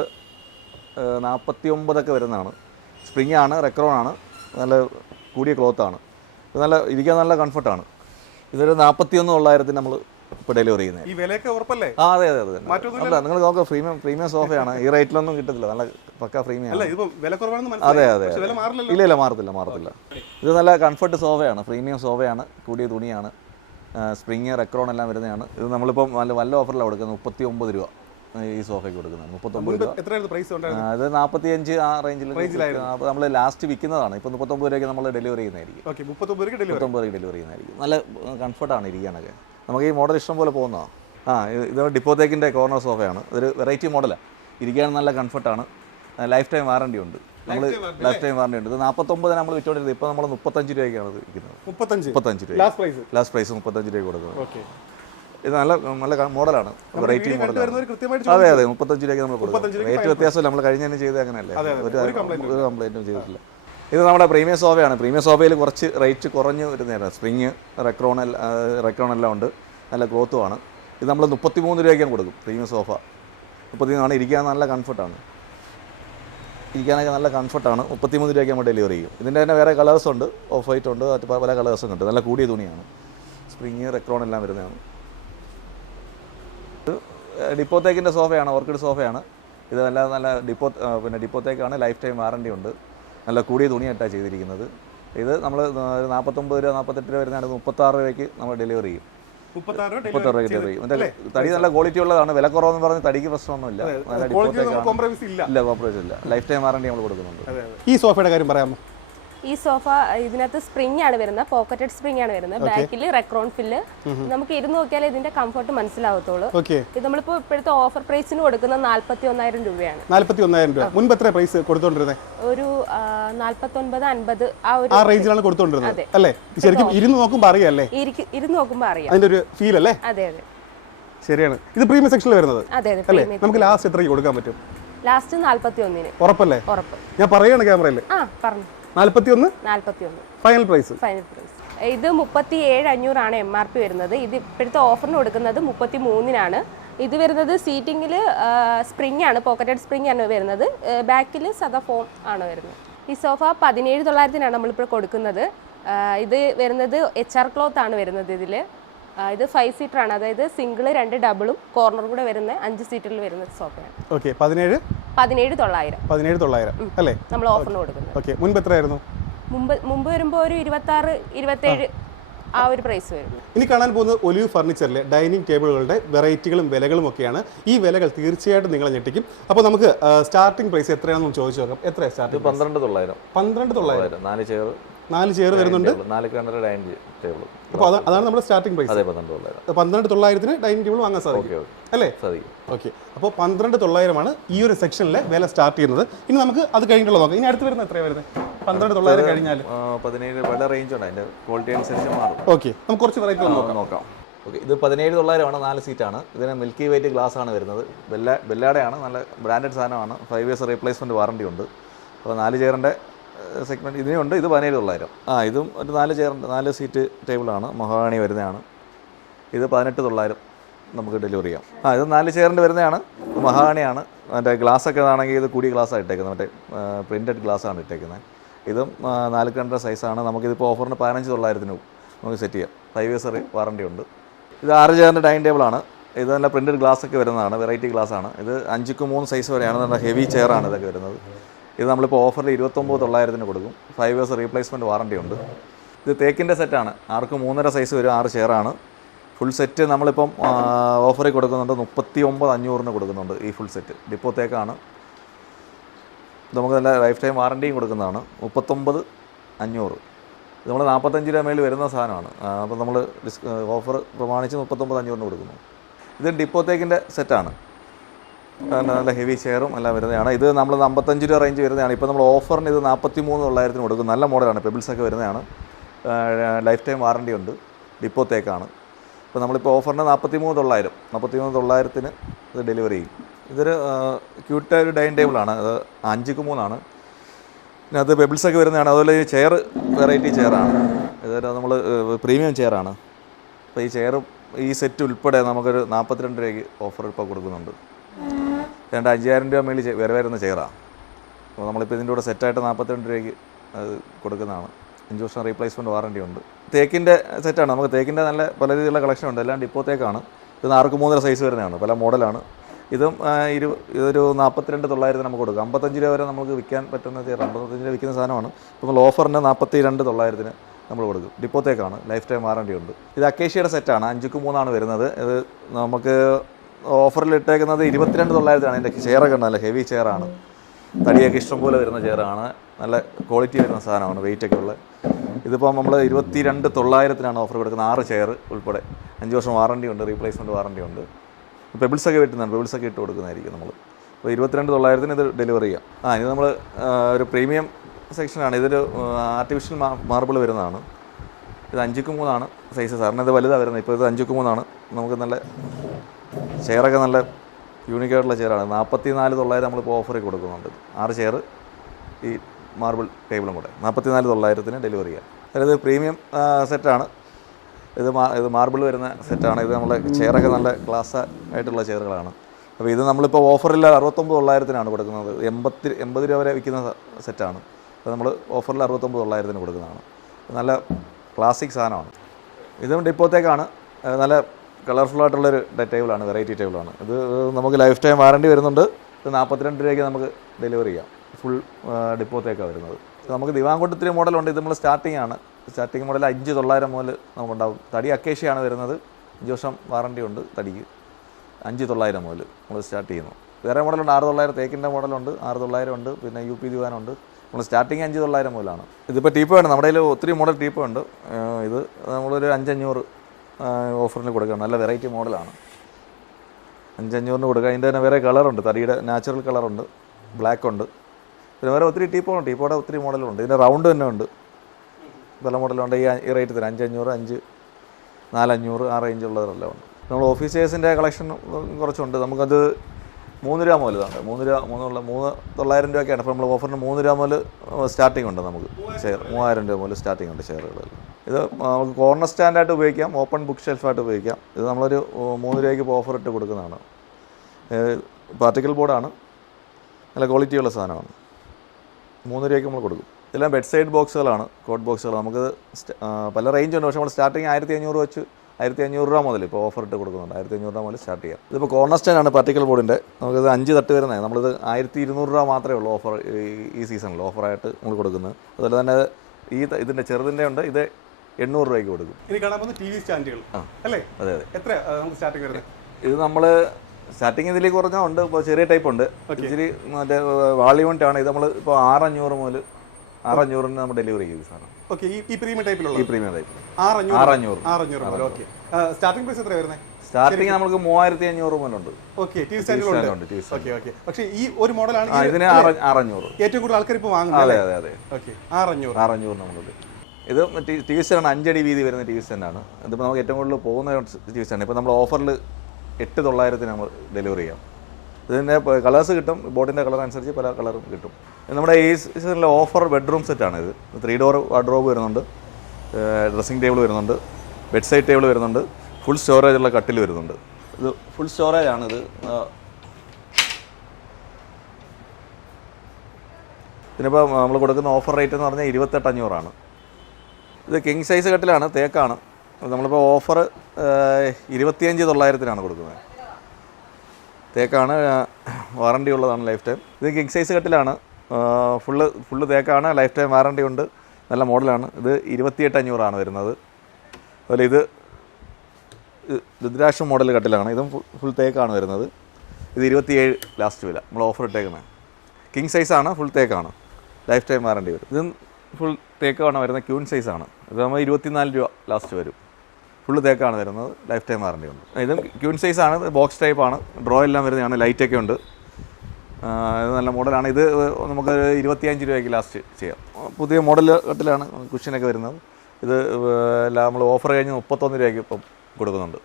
49 വരുന്നതാണ്. സ്പ്രിംഗ് ആണ്, റെക്രോൺ ആണ്, നല്ല കൂടിയ ക്ലോത്താണ്. ഇത് നല്ല ഇരിക്കാൻ നല്ല കംഫർട്ടാണ്. ഇതൊരു 41,900 നമ്മൾ ഇപ്പോൾ ഡെലിവറി ചെയ്യുന്നത്. ഈ വിലയൊക്കെ ഉറപ്പല്ലേ? അതെ. അല്ല, നിങ്ങൾ നോക്കുക, പ്രീമിയം സോഫയാണ്. ഈ റേറ്റിലൊന്നും കിട്ടത്തില്ല. നല്ല പക്ക പ്രീമിയം. അതെ. ഇല്ല, മാറത്തില്ല. ഇത് നല്ല കംഫർട്ട് സോഫയാണ്, പ്രീമിയം സോഫയാണ്, കൂടിയ തുണിയാണ്. സ്പ്രിംഗ് റെക്രോൺ എല്ലാം വരുന്നതാണ്. ഇത് നമ്മളിപ്പം നല്ല ഓഫറിലാണ് കൊടുക്കുന്നത്. 39 രൂപ ഈ സോഫയ്ക്ക് കൊടുക്കുന്നത്. 39 രൂപ. അത് 45 ആ റേഞ്ചിൽ നമ്മൾ ലാസ്റ്റ് വിൽക്കുന്നതാണ്. ഇപ്പോൾ 39 രൂപയ്ക്ക് നമ്മൾ ഡെലിവറി ചെയ്യുന്നതായിരിക്കും. 39 രൂപയ്ക്ക് ഡെലിവറി ചെയ്യുന്നതായിരിക്കും. നല്ല കംഫർട്ടാണ് ഇരിക്കാനൊക്കെ. നമുക്ക് ഈ മോഡൽ ഇഷ്ടം പോലെ പോകുന്നതാണ്. ഇത് ഡിപ്പോ തേക്കിൻ്റെ കോർണർ സോഫയാണ്. ഇതൊരു വെറൈറ്റി മോഡലാണ്. ഇരിക്കാൻ നല്ല കംഫർട്ടാണ്. ലൈഫ് ടൈം വാറണ്ടി ഉണ്ട്. ലൈഫ് ടൈം വാറണ്ടി ഉണ്ട്. ഇത് 49 നമ്മൾ വിറ്റുകൊണ്ടിരുന്നത്. ഇപ്പോൾ നമ്മൾ 35 രൂപയ്ക്കാണ് വിൽക്കുന്നത്. 35 രൂപ ലാസ്റ്റ് പ്രൈസ് 35 രൂപയ്ക്ക് കൊടുക്കുന്നത്. ഇത് നല്ല മോഡലാണ്, വെറൈറ്റി മോഡലാണ്. അതെ. 35 രൂപയ്ക്ക് നമ്മൾ കൊടുക്കും. റേറ്റ് വ്യത്യാസമില്ല. നമ്മൾ കഴിഞ്ഞ തന്നെ ചെയ്ത് അങ്ങനെയല്ലേ, ഒരു കംപ്ലൈൻറ്റും ചെയ്തിട്ടില്ല. ഇത് നമ്മുടെ പ്രീമിയം സോഫയാണ്. പ്രീമിയം സോഫയിൽ കുറച്ച് റേറ്റ് കുറഞ്ഞ് വരുന്നതാണ്. സ്പ്രിങ് റെക്രോൺ എല്ലാം ഉണ്ട്. നല്ല ക്ലോത്തുമാണ്. ഇത് നമ്മൾ 33 രൂപയ്ക്കാണ് കൊടുക്കും. പ്രീമിയം സോഫ 33 ഇരിക്കാൻ നല്ല കംഫർട്ടാണ്. ഇരിക്കാനൊക്കെ നല്ല കംഫർട്ടാണ്. 33 രൂപയ്ക്ക് നമ്മൾ ഡെലിവറി ചെയ്യും. ഇതിൻ്റെ തന്നെ വേറെ കളേഴ്സ് ഉണ്ട്. ഓഫ് വൈറ്റ് ഉണ്ട്, പല കളേഴ്സും ഉണ്ട്. നല്ല കൂടിയ തുണിയാണ്. സ്പ്രിങ് റെക്രോൺ എല്ലാം വരുന്നതാണ്. ഇത് ഡിപ്പോ തേക്കിൻ്റെ സോഫയാണ്, ഓർക്കിഡ് സോഫയാണ്. ഇത് നല്ല ഡിപ്പോ തേക്കാണ്. ലൈഫ് ടൈം വാറണ്ടി ഉണ്ട്. നല്ല കൂടിയ തുണിയായിട്ടാണ് ചെയ്തിരിക്കുന്നത്. ഇത് നമ്മൾ 49 രൂപ 48 രൂപ വരുന്നതാണ്. 36 രൂപയ്ക്ക് നമ്മൾ ഡെലിവറി ചെയ്യും. 36 രൂപയ്ക്ക് ഡെലിവറി ചെയ്യും. എൻ്റെ തടി നല്ല ക്വാളിറ്റി ഉള്ളതാണ്. വില കുറവെന്ന് പറഞ്ഞ് തടിക്ക് പ്രശ്നമൊന്നുമില്ല. കോംപ്രമൈസ് ഇല്ല. ലൈഫ് ടൈം വാറണ്ടി നമ്മൾ കൊടുക്കുന്നുണ്ട്. ഈ സോഫയുടെ കാര്യം പറയാമോ? ഈ സോഫ ഇതിനകത്ത് സ്പ്രിംഗ് ആണ് വരുന്നത്, പോക്കറ്റഡ് സ്പ്രിംഗ് ആണ് വരുന്നത്. ബാക്കിൽ റെക്രോൺ ഫില്ല്. നമുക്ക് ഇരുന്ന് നോക്കിയാൽ ഇതിന്റെ കംഫർട്ട് മനസ്സിലാവത്തുള്ളൂ. ഇത് നമ്മളിപ്പോ ഇപ്പോഴത്തെ ഓഫർ പ്രൈസിന് കൊടുക്കുന്ന 41,000 രൂപയാണ്. 41,000 രൂപ. മുൻപ് എത്ര പ്രൈസ് കൊടുത്തോണ്ടിരുന്നത്? ഒരു 49-50 ആ റേഞ്ചിലാണ് കൊടുത്തോണ്ടിരുന്നത് അല്ലേ? ശരിക്കും ഇരുന്ന് നോക്കുമ്പോൾ അറിയാം. ഇരുന്ന് നോക്കുമ്പോൾ അറിയാം അതിന്റെ ഒരു ഫീൽ അല്ലേ? അതെ. ശരിയാണ്. ഇത് പ്രീമിയം സെക്ഷനിൽ വരുന്നത് അല്ലേ? നമുക്ക് ലാസ്റ്റ് എത്രയ്ക്ക് കൊടുക്കാൻ പറ്റും? ലാസ്റ്റ് 41. ഉറപ്പല്ലേ? ഉറപ്പ്. ഞാൻ പറയാണ് ക്യാമറയിൽ. പറഞ്ഞു. 41 ഫൈനൽ പ്രൈസ്. ഇത് 37,500 MRP വരുന്നത്. ഇത് ഇപ്പോഴത്തെ ഓഫറിന് കൊടുക്കുന്നത് 33-നാണ്. ഇത് വരുന്നത് സീറ്റിംഗിൽ സ്പ്രിംഗ് ആണ്, പോക്കറ്റഡ് സ്പ്രിംഗ് ആണ് വരുന്നത്. ബാക്കിൽ സദാ ഫോം ആണ് വരുന്നത്. ഈ സോഫ 17,900-നാണ് നമ്മളിപ്പോൾ കൊടുക്കുന്നത്. ഇത് വരുന്നത് HR ക്ലോത്ത് ആണ് വരുന്നത്. ഇത് 5 സീറ്ററാണ്. അതായത് സിംഗിൾ 2 ഡബിളും കോർണറും കൂടെ വരുന്ന 5 സീറ്ററിൽ വരുന്ന സോഫയാണ്. 17,900 അല്ലേ നമ്മൾ ഓഫറിന് കൊടുക്കുന്നത്. മുൻപ് എത്രയായിരുന്നു? മുമ്പ് വരുമ്പോൾ ഒരു 26-27 ആ ഒരു പ്രൈസ് വരും. ഇനി കാണാൻ പോകുന്നത് ഒലിവ് ഫർണിച്ചറിലെ ഡൈനിങ് ടേബിളുകളുടെ വെറൈറ്റികളും വിലകളും ഒക്കെയാണ്. ഈ വിലകൾ തീർച്ചയായിട്ടും നിങ്ങളെ ഞെട്ടിക്കും. അപ്പോൾ നമുക്ക് സ്റ്റാർട്ടിംഗ് പ്രൈസ് എത്രയാണെന്ന് ചോദിച്ചു നോക്കാം. എത്രയാണ് സ്റ്റാർട്ടിംഗ്? 12,900. 12,900. 4 ചെയർ 4 ചെയർ വരുന്നുണ്ട്. 4 ഡൈനിങ് ടേബിൾ. അപ്പോൾ അതാണ് നമ്മുടെ സ്റ്റാർട്ടിംഗ് പ്രൈസ്. അതെ 12,900. 12,900 ഡൈനിങ് ടേബിൾ വാങ്ങാൻ സാധിക്കും അല്ലേ? സാധിക്കും. ഓക്കെ, അപ്പോൾ 12,900 ഈ ഒരു സെക്ഷനിലെ വില സ്റ്റാർട്ട് ചെയ്യുന്നത്. ഇനി നമുക്ക് അത് കഴിഞ്ഞിട്ടുള്ള നോക്കാം. ഇനി അടുത്ത് വരുന്നത് എത്രയാണ് വരുന്നത്? 12,900 കഴിഞ്ഞാൽ 17 പല റേഞ്ച് ഉണ്ട്, അതിൻ്റെ ക്വാളിറ്റി അനുസരിച്ച് മാറും. ഓക്കെ, നമുക്ക് കുറച്ച് വെറൈറ്റി നോക്കാം. ഓക്കെ, ഇത് 17,900 4 സീറ്റാണ്. ഇതിന് മിൽക്കി വൈറ്റ് ഗ്ലാസ് ആണ് വരുന്നത്. ബെല്ലാടെയാണ്, നല്ല ബ്രാൻഡഡ് സാധനമാണ്. 5 ഇയേഴ്സ് റീപ്ലേസ്മെൻറ്റ് വാറണ്ടി ഉണ്ട്. അപ്പോൾ 4 ചെയറിൻ്റെ സെഗ്മെൻറ്റ് ഇതിനുണ്ട്. ഇത് 17,900. ഇതും ഒരു 4 ചെയറിൻ്റെ 4 സീറ്റ് ടേബിളാണ്, മഹാഗണി വരുന്നതാണ്. ഇത് 18,900 നമുക്ക് ഡെലിവറി ചെയ്യാം. ഇത് 4 ചെയറിൻ്റെ വരുന്നതാണ്, മഹാഗണിയാണ്. മറ്റേ ഗ്ലാസ്സൊക്കെ ആണെങ്കിൽ ഇത് കൂടിയ ഗ്ലാസ്സാണ് ഇട്ടേക്കുന്നത്, മറ്റേ പ്രിൻറ്റഡ് ഗ്ലാസ്സാണ് ഇട്ടേക്കുന്നത്. ഇതും 4 സൈസാണ്. നമുക്കിതിപ്പോൾ ഓഫറിന് 15,900 നമുക്ക് സെറ്റ് ചെയ്യാം. 5 ഇയേഴ്സ് വാറണ്ടി ഉണ്ട്. ഇത് 6 ചെയറിൻ്റെ ഡൈനിങ് ടേബിളാണ്. ഇത് നല്ല പ്രിൻറ്റഡ് ഗ്ലാസ്സൊക്കെ വരുന്നതാണ്, വെറൈറ്റി ഗ്ലാസ്സാണ്. ഇത് 5-3 സൈസ് വരെയാണ്, നല്ല ഹെവി ചെയറാണ് ഇതൊക്കെ വരുന്നത്. ഇത് നമ്മളിപ്പോൾ ഓഫറിൽ 29,900 കൊടുക്കും. 5 ഇയേഴ്സ് റീപ്ലേസ്മെൻറ്റ് വാറണ്ടി ഉണ്ട്. ഇത് തേക്കിൻ്റെ സെറ്റാണ്. 3.5 സൈസ് വരും, 6 ചെയറാണ്. ഫുൾ സെറ്റ് നമ്മളിപ്പം ഓഫറിൽ കൊടുക്കുന്നുണ്ട് 39,500 കൊടുക്കുന്നുണ്ട്. ഈ ഫുൾ സെറ്റ് ഡിപ്പോ തേക്കാണ്. നമുക്ക് നല്ല ലൈഫ് ടൈം വാറണ്ടിയും കൊടുക്കുന്നതാണ്. 39,500. ഇത് നമ്മൾ 45 രൂപ മേൽ വരുന്ന സാധനമാണ്. അപ്പോൾ നമ്മൾ ഓഫർ പ്രമാണിച്ച് 39,500 കൊടുക്കുന്നു. ഇത് ഡിപ്പോ തേക്കിൻ്റെ സെറ്റാണ്. നല്ല ഹെവി ചെയറും എല്ലാം വരുന്നതാണ്. ഇത് നമ്മൾ 55 രൂപ റേഞ്ച് വരുന്നതാണ്. ഇപ്പോൾ നമ്മൾ ഓഫറിന് ഇത് 43,900 കൊടുക്കും. നല്ല മോഡലാണ്, പെബിൾസൊക്കെ വരുന്നതാണ്. ലൈഫ് ടൈം വാറണ്ടി ഉണ്ട്. ഡിപ്പോ തേക്കാണ്. ഇപ്പോൾ നമ്മളിപ്പോൾ ഓഫറിന് 43,900 ഇത് ഡെലിവറി ചെയ്യും. ഇതൊരു ക്യൂട്ടായ ഒരു ഡൈനിങ് ടേബിളാണ്. അത് 5-3 ഇതിനകത്ത് പെബിൾസൊക്കെ വരുന്നതാണ്. അതുപോലെ ഈ ചെയർ വെറൈറ്റി ചെയറാണ്. ഇതൊരു നമ്മൾ പ്രീമിയം ചെയറാണ്. അപ്പോൾ ഈ ചെയറും ഈ സെറ്റ് ഉൾപ്പെടെ നമുക്കൊരു 42 രൂപയ്ക്ക് ഓഫർ ഇപ്പോൾ കൊടുക്കുന്നുണ്ട്. 5,000 രൂപ മേളിൽ വരുന്ന ചെയറാണ്. അപ്പോൾ നമ്മളിപ്പോൾ ഇതിൻ്റെ കൂടെ സെറ്റായിട്ട് 42 രൂപയ്ക്ക് അത് കൊടുക്കുന്നതാണ്. 5 വർഷം റീപ്ലേസ്മെൻറ്റ് വാറണ്ടി ഉണ്ട്. തേക്കിൻ്റെ സെറ്റാണ്. നമുക്ക് തേക്കിൻ്റെ നല്ല പല രീതിയിലുള്ള കളക്ഷൻ ഉണ്ട്. എല്ലാം ഡിപ്പോ തേക്കാണ്. ഇത് 6-3 സൈസ് വരുന്നതാണ്, പല മോഡലാണ്. ഇതും ഇതൊരു 42,900 നമുക്ക് കൊടുക്കും. 55 രൂപ വരെ നമുക്ക് വിൽക്കാൻ പറ്റുന്ന ചെയർ, 55 രൂപ വിൽക്കുന്ന സാധനമാണ്. ഇപ്പോൾ നമ്മൾ ഓഫറിന് 42,900 നമ്മൾ കൊടുക്കും. ഡിപ്പോ തേക്കാണ്, ലൈഫ് ടൈം വാറണ്ടി ഉണ്ട്. ഇത് അക്കേഷ്യയുടെ സെറ്റാണ്. 5-3 വരുന്നത്. ഇത് നമുക്ക് ഓഫറിൽ ഇട്ടേക്കുന്നത് 22,900 ഇതിൻ്റെ ചെയറൊക്കെ ഉണ്ട്. നല്ല ഹെവി ചെയറാണ്. തടിയൊക്കെ ഇഷ്ടംപോലെ വരുന്ന ചെയറാണ്. നല്ല ക്വാളിറ്റി വരുന്ന സാധനമാണ്, വെയിറ്റൊക്കെ ഉള്ളത്. ഇതിപ്പോൾ നമ്മൾ 22,900 ഓഫർ കൊടുക്കുന്നത്. 6 ചെയർ ഉൾപ്പെടെ. 5 വർഷം വാറണ്ടി ഉണ്ട്, റീപ്ലേസ്മെൻറ്റ് വാറണ്ടി ഉണ്ട്. പെബിൾസൊക്കെ വെട്ടുന്നുണ്ട്, പെബിൾസൊക്കെ ഇട്ട് കൊടുക്കുന്നതായിരിക്കും നമ്മൾ. അപ്പോൾ 22,900 ഇത് ഡെലിവറി ചെയ്യാം. ഇത് നമ്മൾ ഒരു പ്രീമിയം സെക്ഷനാണ്. ഇതൊരു ആർട്ടിഫിഷ്യൽ മാർബിൾ വരുന്നതാണ്. ഇത് 5-3 സൈസ്. സാറിന് ഇത് വലുതാണ് വരുന്നത്. ഇപ്പോൾ ഇത് 5-3 നമുക്ക് നല്ല ചെയറൊക്കെ നല്ല യൂണിക്കായിട്ടുള്ള ചെയറാണ്. 44,900 നമ്മളിപ്പോൾ ഓഫറിൽ കൊടുക്കുന്നുണ്ട്. 6 ചെയർ ഈ മാർബിൾ ടേബിളും കൂടെ 44,900 ഡെലിവറി ചെയ്യാം. അതായത് പ്രീമിയം സെറ്റാണ്. ഇത് മാർബിൾ വരുന്ന സെറ്റാണ്. ഇത് നമ്മളെ ചെയറൊക്കെ നല്ല ഗ്ലാസ് ആയിട്ടുള്ള ചെയറുകളാണ്. അപ്പോൾ ഇത് നമ്മളിപ്പോൾ ഓഫറിൽ 69,900 കൊടുക്കുന്നത്. 80 രൂപ വരെ വിൽക്കുന്ന സെറ്റാണ്. അപ്പോൾ നമ്മൾ ഓഫറിൽ 69,900 കൊടുക്കുന്നതാണ്. നല്ല ക്ലാസിക് സാധനമാണ്. ഇതും ഡിപ്പോത്തേക്കാണ്. നല്ല കളർഫുള്ളായിട്ടുള്ളൊരു ടേബിളാണ്, വെറൈറ്റി ടേബിളാണ്. ഇത് നമുക്ക് ലൈഫ് ടൈം വാറണ്ടി വരുന്നുണ്ട്. ഇത് 42 രൂപയ്ക്ക് നമുക്ക് ഡെലിവറി ചെയ്യാം. ഫുൾ ഡിപ്പോത്തേക്കാണ് വരുന്നത്. നമുക്ക് ദിവാങ്കുട്ടത്തിരി മോഡലുണ്ട്. ഇത് നമ്മൾ സ്റ്റാർട്ടിംഗ് ആണ്. സ്റ്റാർട്ടിംഗ് മോഡൽ 5,900 മുതൽ നമുക്കുണ്ടാവും. തടി അക്കേഷ്യയാണ് വരുന്നത്. 5 വർഷം വാറണ്ടി ഉണ്ട് തടിക്ക്. 5,900 മുതൽ നമ്മൾ സ്റ്റാർട്ട് ചെയ്യുന്നു. വേറെ മോഡലുണ്ട് 6,900. തേക്കിൻ്റെ മോഡലുണ്ട് 6,900 ഉണ്ട്. പിന്നെ UP ദിവാനുണ്ട്. നമ്മൾ സ്റ്റാർട്ടിങ് 5,900 മുതലാണ്. ഇതിപ്പോൾ ടീപ്പോ ആണ്. നമ്മുടെ കയ്യിൽ ഒത്തിരി മോഡൽ ടീപ്പോ ഉണ്ട്. ഇത് നമ്മളൊരു 5,500 ഓഫറിന് കൊടുക്കണം. നല്ല വെറൈറ്റി മോഡലാണ്. 5,500 കൊടുക്കുക. അതിൻ്റെ തന്നെ വേറെ കളറുണ്ട്. തടിയുടെ നാച്ചുറൽ കളറുണ്ട്, ബ്ലാക്ക് ഉണ്ട്. പിന്നെ വേറെ ഒത്തിരി ടീപ്പോണ്ട്. ടീപ്പോടെ ഒത്തിരി മോഡലുണ്ട്. ഇതിൻ്റെ റൗണ്ട് തന്നെ ഉണ്ട്. പല മോഡലുണ്ട്. ഈ റേറ്റ് തരാം. 5,500, 5, 4,500 ആ റേഞ്ചുള്ളതെല്ലാം ഉണ്ട്. നമ്മൾ ഓഫീസേഴ്സിൻ്റെ കളക്ഷൻ കുറച്ചുണ്ട്. നമുക്കത് 3 രൂപ മുതലാണ്. 3,900 രൂപയൊക്കെയാണ്. അപ്പോൾ നമ്മൾ ഓഫറിന് 3 രൂപ മുതൽ സ്റ്റാർട്ടിംഗ് ഉണ്ട്. നമുക്ക് ചെയർ 3,000 രൂപ മുതൽ സ്റ്റാർട്ടിംഗ് ഉണ്ട് ചെയറുകളിൽ. ഇത് നമുക്ക് കോർണർ സ്റ്റാൻഡായിട്ട് ഉപയോഗിക്കാം, ഓപ്പൺ ബുക്ക് ഷെൽഫായിട്ട് ഉപയോഗിക്കാം. ഇത് നമ്മളൊരു 3 രൂപയ്ക്ക് ഇപ്പോൾ ഓഫർ ഇട്ട് കൊടുക്കുന്നതാണ്. പാർട്ടിക്കൽ ബോർഡാണ്, നല്ല ക്വാളിറ്റിയുള്ള സാധനമാണ്. 3 രൂപയ്ക്ക് നമ്മൾ കൊടുക്കും. ഇതെല്ലാം ബെഡ് സൈഡ് ബോക്സുകളാണ്, കോട്ട് ബോക്സുകൾ. നമുക്ക് പല റേഞ്ചുണ്ട്. പക്ഷേ നമ്മൾ സ്റ്റാർട്ടിങ് 1,500 വെച്ച് 1,500 രൂപ മുതൽ ഇപ്പോൾ ഓഫർ ഇട്ട് കൊടുക്കുന്നുണ്ട്. 1,500 രൂപ മുതൽ സ്റ്റാർട്ട് ചെയ്യാം. ഇതിപ്പോൾ കോർണർ സ്റ്റാൻഡാണ് പാർട്ടിക്കൽ ബോർഡിൻ്റെ. നമുക്കിത് 5 തട്ട് വരുന്നത്. നമ്മളിത് 1,200 രൂപ മാത്രമേ ഉള്ളൂ ഓഫർ ഈ സീസണിൽ ഓഫറായിട്ട് നമ്മൾ കൊടുക്കുന്നത്. അതുപോലെ തന്നെ ഇതിൻ്റെ ചെറുതിൻ്റെ ഉണ്ട്. ഇത് 800 രൂപയ്ക്ക് കൊടുക്കും. ഇനി കാണാൻ പോകുന്ന TV സ്റ്റാൻഡുകൾ അല്ലേ? അതെ അതെ. എത്ര നമുക്ക് സ്റ്റാർട്ടിംഗ് വരുന്നത്? ഇത് നമ്മൾ സ്റ്റാർട്ടിങ് ഇതിൽ കുറഞ്ഞുണ്ട്. ഇപ്പോൾ ചെറിയ ടൈപ്പ് ഉണ്ട്. ഇച്ചിരി മറ്റേ വാൾ യൂണിറ്റാണ്. ഇത് നമ്മൾ ഇപ്പോൾ 6,500 മുതൽ 6,500 നമ്മൾ ഡെലിവറി ചെയ്തു സാധനം. ഓക്കെ, ഈ പ്രീമിയം ടൈപ്പിലുള്ള ഈ പ്രീമിയം ടൈപ്പ് 6,500 മുതൽ. ഓക്കെ, സ്റ്റാർട്ടിംഗ് പ്രൈസ് എത്ര വരുന്നത്? സ്റ്റാർട്ടിങ് നമുക്ക് 3,500 മുതലുണ്ട്. ഓക്കെ, ടി സ്റ്റാൻഡിലുണ്ട്. ഓക്കെ ഓക്കെ, പക്ഷേ ഈ ഒരു മോഡലാണ് ഇതിന് 6,500 ഏറ്റവും കൂടുതൽ ആൾക്കാർ ഇപ്പോൾ വാങ്ങുന്നത്. അതെ അതെ അതെ. ഓക്കെ, 6,500 നമ്മളുണ്ട്. ഇത് ടി വി സ്റ്റാൻഡ് 5 അടി വീതി വരുന്ന ടി വി സ്റ്റാൻഡാണ്. ഇതിപ്പോൾ നമുക്ക് ഏറ്റവും കൂടുതൽ പോകുന്ന ടി വി സ്റ്റാൻഡ്. ഇപ്പോൾ നമ്മൾ ഓഫറിൽ 8,900 നമ്മൾ ഡെലിവറി ചെയ്യാം. ഇതിൻ്റെ കളേഴ്സ് കിട്ടും, ബോട്ടിൻ്റെ കളർ അനുസരിച്ച് പല കളറും കിട്ടും. നമ്മുടെ ഈ സീസണിലെ ഓഫർ ബെഡ്റൂം സെറ്റാണ് ഇത്. 3 ഡോർ വാർഡ്രോബ് വരുന്നുണ്ട്, ഡ്രസ്സിംഗ് ടേബിൾ വരുന്നുണ്ട്, ബെഡ് സൈഡ് ടേബിൾ വരുന്നുണ്ട്, ഫുൾ സ്റ്റോറേജ് ഉള്ള കട്ടിൽ വരുന്നുണ്ട്. ഇത് ഫുൾ സ്റ്റോറേജ് ആണ്. ഇത് ഇതിനിപ്പോൾ നമ്മൾ കൊടുക്കുന്ന ഓഫർ റേറ്റ് എന്ന് പറഞ്ഞാൽ 28,500 ഇത് കിങ് സൈസ് കട്ടിലാണ്, തേക്കാണ്. നമ്മളിപ്പോൾ ഓഫർ 25,900 കൊടുക്കുന്നത്. തേക്കാണ്, വാറണ്ടി ഉള്ളതാണ് ലൈഫ് ടൈം. ഇത് കിങ് സൈസ് കട്ടിലാണ്, ഫുള്ള് തേക്കാണ്, ലൈഫ് ടൈം വാറണ്ടി ഉണ്ട്, നല്ല മോഡലാണ്. ഇത് 28,500 വരുന്നത്. അതുപോലെ ഇത് രുദ്രാക്ഷം മോഡൽ കട്ടിലാണ്, ഇതും ഫുൾ തേക്കാണ് വരുന്നത്. ഇത് 27 ലാസ്റ്റ് വില നമ്മൾ ഓഫർ ഇട്ടേക്കുന്നത്. കിങ് സൈസാണ്, ഫുൾ തേക്കാണ്, ലൈഫ് ടൈം വാറണ്ടി വരും. ഇതും ഫുൾ തേക്കാണ് വരുന്നത്, ക്യൂൺ സൈസാണ്. ഇത് നമ്മൾ 24 രൂപ ലാസ്റ്റ് വരും. ഫുള്ള് തേക്കാണ് വരുന്നത്, ലൈഫ് ടൈം വാറണ്ടി ഉണ്ട്. ഇതും ക്യൂൺ സൈസാണ്, ബോക്സ് ടൈപ്പാണ്, ഡ്രോ എല്ലാം വരുന്നതാണ്, ലൈറ്റൊക്കെ ഉണ്ട്. ഇത് നല്ല മോഡലാണ്. ഇത് നമുക്ക് 25 രൂപയ്ക്ക് ലാസ്റ്റ് ചെയ്യാം. പുതിയ മോഡൽ കട്ടിലാണ്, കുഷ്യനൊക്കെ വരുന്നത്. ഇത് നമ്മൾ ഓഫർ കഴിഞ്ഞ് 31 രൂപയ്ക്ക് ഇപ്പം കൊടുക്കുന്നുണ്ട്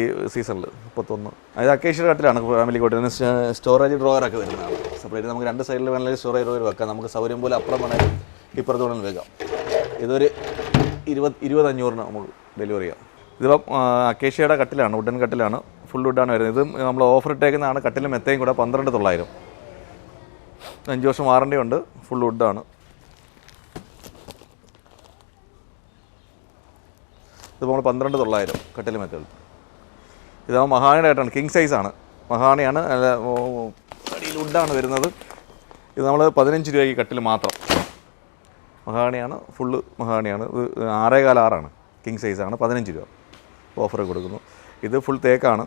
ഈ സീസണിൽ. 31. ഇത് അക്കേഷ്യ കട്ടിലാണ്, ഫാമിലി കോട്ട്. ഇതിന് സ്റ്റോറേജ് ഡ്രോയറൊക്കെ വരുന്നതാണ്. സെപ്പറേറ്റ് നമുക്ക് 2 സൈഡിൽ വേണമെങ്കിൽ സ്റ്റോറേജ് ഡ്രോയർ വെക്കാം. നമുക്ക് സൗകര്യം പോലെ അപ്പുറം വേണമെങ്കിൽ ഇപ്പുറത്ത് വേണമെങ്കിൽ വെക്കാം. ഇതൊരു 20,500 നമുക്ക് ഡെലിവറി ചെയ്യാം. ഇതിപ്പം അക്കേഷ്യയുടെ കട്ടിലാണ്, വുഡൻ കട്ടിലാണ്, ഫുൾ വുഡാണ് വരുന്നത്. ഇത് നമ്മൾ ഓഫർ ഇട്ടേക്കുന്നതാണ്. കട്ടിലും മെത്തയും കൂടെ 12,900. 5 വർഷം വാറണ്ടി ഉണ്ട്, ഫുൾ വുഡാണ്. ഇത് നമ്മൾ 12,900 കട്ടിലും മെത്തകൾ. ഇതാകുമ്പോൾ മഹാണിയുടെ ആയിട്ടാണ്, കിങ് സൈസാണ്, മഹാണിയാണ്, അല്ല അടിയിൽ വുഡാണ് വരുന്നത്. ഇത് നമ്മൾ 15 രൂപയ്ക്ക് കട്ടിൽ മാത്രം. മഹാണിയാണ്, ഫുള്ള് മഹാണിയാണ്. ഇത് 6,400 കിങ് സൈസാണ്, 15 രൂപ ഓഫർ കൊടുക്കുന്നു. ഇത് ഫുൾ തേക്കാണ്,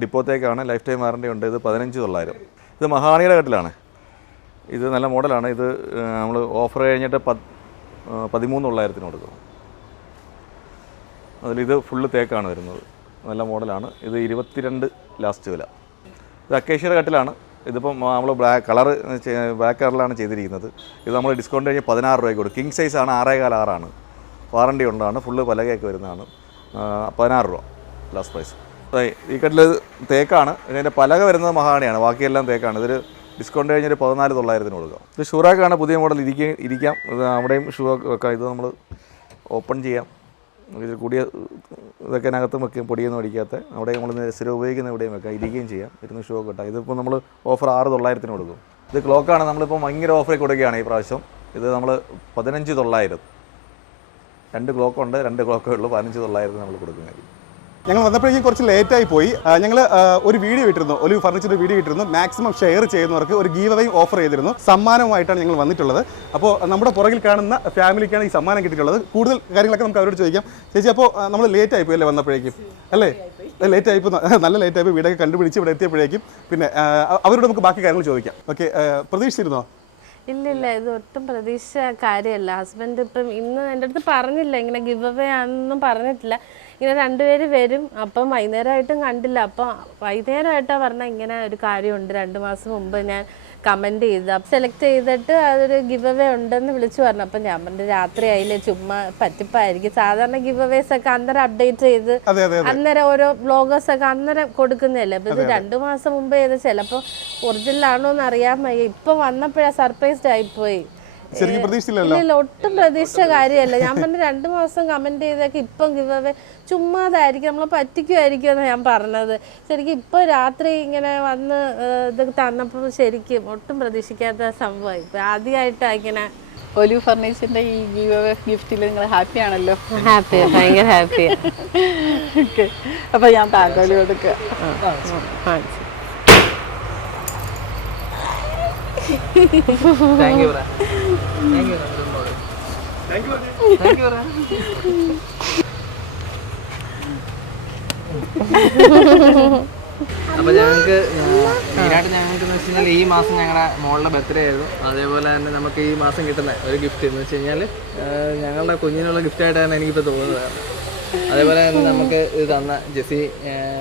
ഡിപ്പോ തേക്കാണ്, ലൈഫ് ടൈം വാറണ്ടി ഉണ്ട്. ഇത് 15,900. ഇത് മഹാണിയുടെ കട്ടിലാണ്, ഇത് നല്ല മോഡലാണ്. ഇത് നമ്മൾ ഓഫർ കഴിഞ്ഞിട്ട് 13,900 കൊടുക്കുന്നു. അതിലിത് ഫുള്ള് തേക്കാണ് വരുന്നത്, നല്ല മോഡലാണ്. ഇത് 22 ലാസ്റ്റ് വില. ഇത് അക്കേഷ്യയുടെ കട്ടിലാണ്. ഇതിപ്പം നമ്മൾ ബ്ലാക്ക് കളറിലാണ് ചെയ്തിരിക്കുന്നത്. ഇത് നമ്മൾ ഡിസ്കൗണ്ട് കഴിഞ്ഞ് 16 രൂപയ്ക്ക് കൊടുക്കും. കിങ് സൈസാണ്, 6,400 വാറണ്ടി ഉണ്ടാണ്, ഫുള്ള് പലകയൊക്കെ വരുന്നതാണ്. 16 രൂപ ലാസ്റ്റ് പ്രൈസ്. ഈ കട്ടിൽ തേക്കാണ്. ഇതിൻ്റെ പലക വരുന്നത് മഹാണിയാണ്, ബാക്കിയെല്ലാം തേക്കാണ്. ഇതൊരു ഡിസ്കൗണ്ട് കഴിഞ്ഞൊരു 14,900 കൊടുക്കാം. ഇത് ഷൂറാക്കാണ്, പുതിയ മോഡൽ. ഇരിക്കാം, ഇത് അവിടെയും ഷൂ വെക്കാം. ഇത് നമ്മൾ ഓപ്പൺ ചെയ്യാം. ഇത് കൂടിയ ഇതൊക്കെ അതിനകത്തും വെക്കും, പൊടിയൊന്നും അടിക്കാത്ത. അവിടെ നമ്മൾ സ്ഥിരം ഉപയോഗിക്കുന്ന എവിടെയും വെക്കാം, ഇരിക്കുകയും ചെയ്യാം. ഇരുന്ന് ഷൂ ഒക്കെ കിട്ടാം. ഇതിപ്പോൾ നമ്മൾ ഓഫർ 6,900 കൊടുക്കും. ഇത് ക്ലോക്കാണ്, നമ്മളിപ്പോൾ ഭയങ്കര ഓഫറിൽ കൊടുക്കുകയാണ് ഈ പ്രാവശ്യം. ഇത് നമ്മൾ 15,900. 2 ക്ലോക്കുണ്ട്, 2 ക്ലോക്കേ ഉള്ളൂ. 15,900 നമ്മൾ കൊടുക്കുന്നത്. ഞങ്ങൾ വന്നപ്പോഴേക്കും കുറച്ച് ലേറ്റായി പോയി. ഞങ്ങൾ ഒരു വീഡിയോ ഇട്ടിരുന്നു, ഒലിവ് ഫർണിച്ചറിൻ്റെ വീഡിയോ ഇട്ടിരുന്നു. മാക്സിമം ഷെയർ ചെയ്യുന്നവർക്ക് ഒരു ഗീവ് അവേ ഓഫർ ചെയ്തിരുന്നു. സമ്മാനമായിട്ടാണ് ഞങ്ങൾ വന്നിട്ടുള്ളത്. അപ്പോൾ നമ്മുടെ പുറകിൽ കാണുന്ന ഫാമിലിക്കാണ് ഈ സമ്മാനം കിട്ടിയിട്ടുള്ളത്. കൂടുതൽ കാര്യങ്ങളൊക്കെ നമുക്ക് അവരോട് ചോദിക്കാം. ചേച്ചി, അപ്പോൾ നമ്മൾ ലേറ്റ് ആയിപ്പോയി അല്ലേ വന്നപ്പോഴേക്കും? അല്ലേ, ലേറ്റ് ആയിപ്പോൾ, നല്ല ലേറ്റ് ആയിപ്പോൾ. വീടൊക്കെ കണ്ടുപിടിച്ച് ഇവിടെ എത്തിയപ്പോഴേക്കും പിന്നെ അവരോട് നമുക്ക് ബാക്കി കാര്യങ്ങൾ ചോദിക്കാം. ഓക്കെ, പ്രതീക്ഷിച്ചിരുന്നോ? ഇല്ലില്ല, ഇത് ഒട്ടും പ്രതീക്ഷിച്ച കാര്യമല്ല. ഹസ്ബൻഡ് ഇപ്പം ഇന്ന് എൻ്റെ അടുത്ത് പറഞ്ഞില്ല, ഇങ്ങനെ ഗിവ് അവേ ആണെന്നൊന്നും പറഞ്ഞിട്ടില്ല. ഇങ്ങനെ 2 പേര് വരും, അപ്പം വൈകുന്നേരമായിട്ടും കണ്ടില്ല. അപ്പം വൈകുന്നേരമായിട്ടാണ് പറഞ്ഞാൽ ഇങ്ങനെ ഒരു കാര്യമുണ്ട്. 2 മാസം മുമ്പ് ഞാൻ കമൻറ്റ് ചെയ്ത്, അപ്പം സെലക്ട് ചെയ്തിട്ട് അതൊരു ഗിവ് അവേ ഉണ്ടെന്ന് വിളിച്ചു പറഞ്ഞു. അപ്പം ഞാൻ പറഞ്ഞു രാത്രി ആയില്ലേ, ചുമ്മാ പറ്റിപ്പായിരിക്കും. സാധാരണ ഗിവ് അവേസ് ഒക്കെ അന്നേരം അപ്ഡേറ്റ് ചെയ്ത് അന്നേരം ഓരോ ബ്ലോഗേഴ്സൊക്കെ അന്നേരം കൊടുക്കുന്നതല്ലേ. അപ്പം ഇത് 2 മാസം മുമ്പ് ചെയ്ത് ചിലപ്പോൾ ഒറിജിനൽ ആണോ എന്ന് അറിയാൻ വയ്യ. ഇപ്പം വന്നപ്പോഴാണ് സർപ്രൈസ്ഡ് ആയിപ്പോയി. ഇല്ല, ഒട്ടും പ്രതീക്ഷിച്ച കാര്യമല്ല. ഞാൻ പറഞ്ഞു 2 മാസം കമന്റ് ചെയ്തൊക്കെ ഇപ്പം ഗിവ് അവേ ചുമ്മാതായിരിക്കും, നമ്മളെ പറ്റിക്കുമായിരിക്കും എന്നാണ് ഞാൻ പറഞ്ഞത്. ശരിക്കും ഇപ്പൊ രാത്രി ഇങ്ങനെ വന്ന് ഇത് തന്നപ്പോൾ ശരിക്കും ഒട്ടും പ്രതീക്ഷിക്കാത്ത സംഭവമായി. ഇപ്പൊ ആദ്യമായിട്ടാണ് ഇങ്ങനെ. ഒലിവ് ഫർണിച്ചറിന്റെ ഈ ഗിവ് അവേ ഗിഫ്റ്റിൽ നിങ്ങൾ ഹാപ്പി ആണല്ലോ? ഹാപ്പിയാ, ഭയങ്കര ഹാപ്പിയാ. ഓക്കെ, അപ്പൊ ഞാൻ താങ്കോലി കൊടുക്കുക. Thank you, bro. Thank you, bro. Thank you, bro. Thank you, bro. അപ്പോൾ ഞങ്ങൾക്ക് മെയിനായിട്ട് ഞങ്ങൾക്ക് എന്ന് വെച്ച് കഴിഞ്ഞാൽ ഈ മാസം ഞങ്ങളുടെ മോളുടെ ബർത്ത്ഡേ ആയിരുന്നു. അതേപോലെ തന്നെ നമുക്ക് ഈ മാസം കിട്ടുന്ന ഒരു ഗിഫ്റ്റ് എന്ന് വെച്ച് കഴിഞ്ഞാൽ ഞങ്ങളുടെ കുഞ്ഞിനുള്ള ഗിഫ്റ്റായിട്ടാണ് എനിക്കിപ്പോൾ തോന്നുന്നത്. അതേപോലെ തന്നെ നമുക്ക് ഇത് തന്ന ജെസി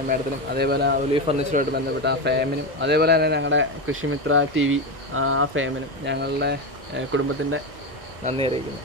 മാഡത്തിനും അതേപോലെ ഒലിവ് ഫർണിച്ചറുമായിട്ട് ബന്ധപ്പെട്ട ആ ഫാമിനും അതേപോലെ തന്നെ ഞങ്ങളുടെ കൃഷിമിത്ര TV ആ ഫാമിനും ഞങ്ങളുടെ കുടുംബത്തിൻ്റെ നന്ദി അറിയിക്കുന്നു.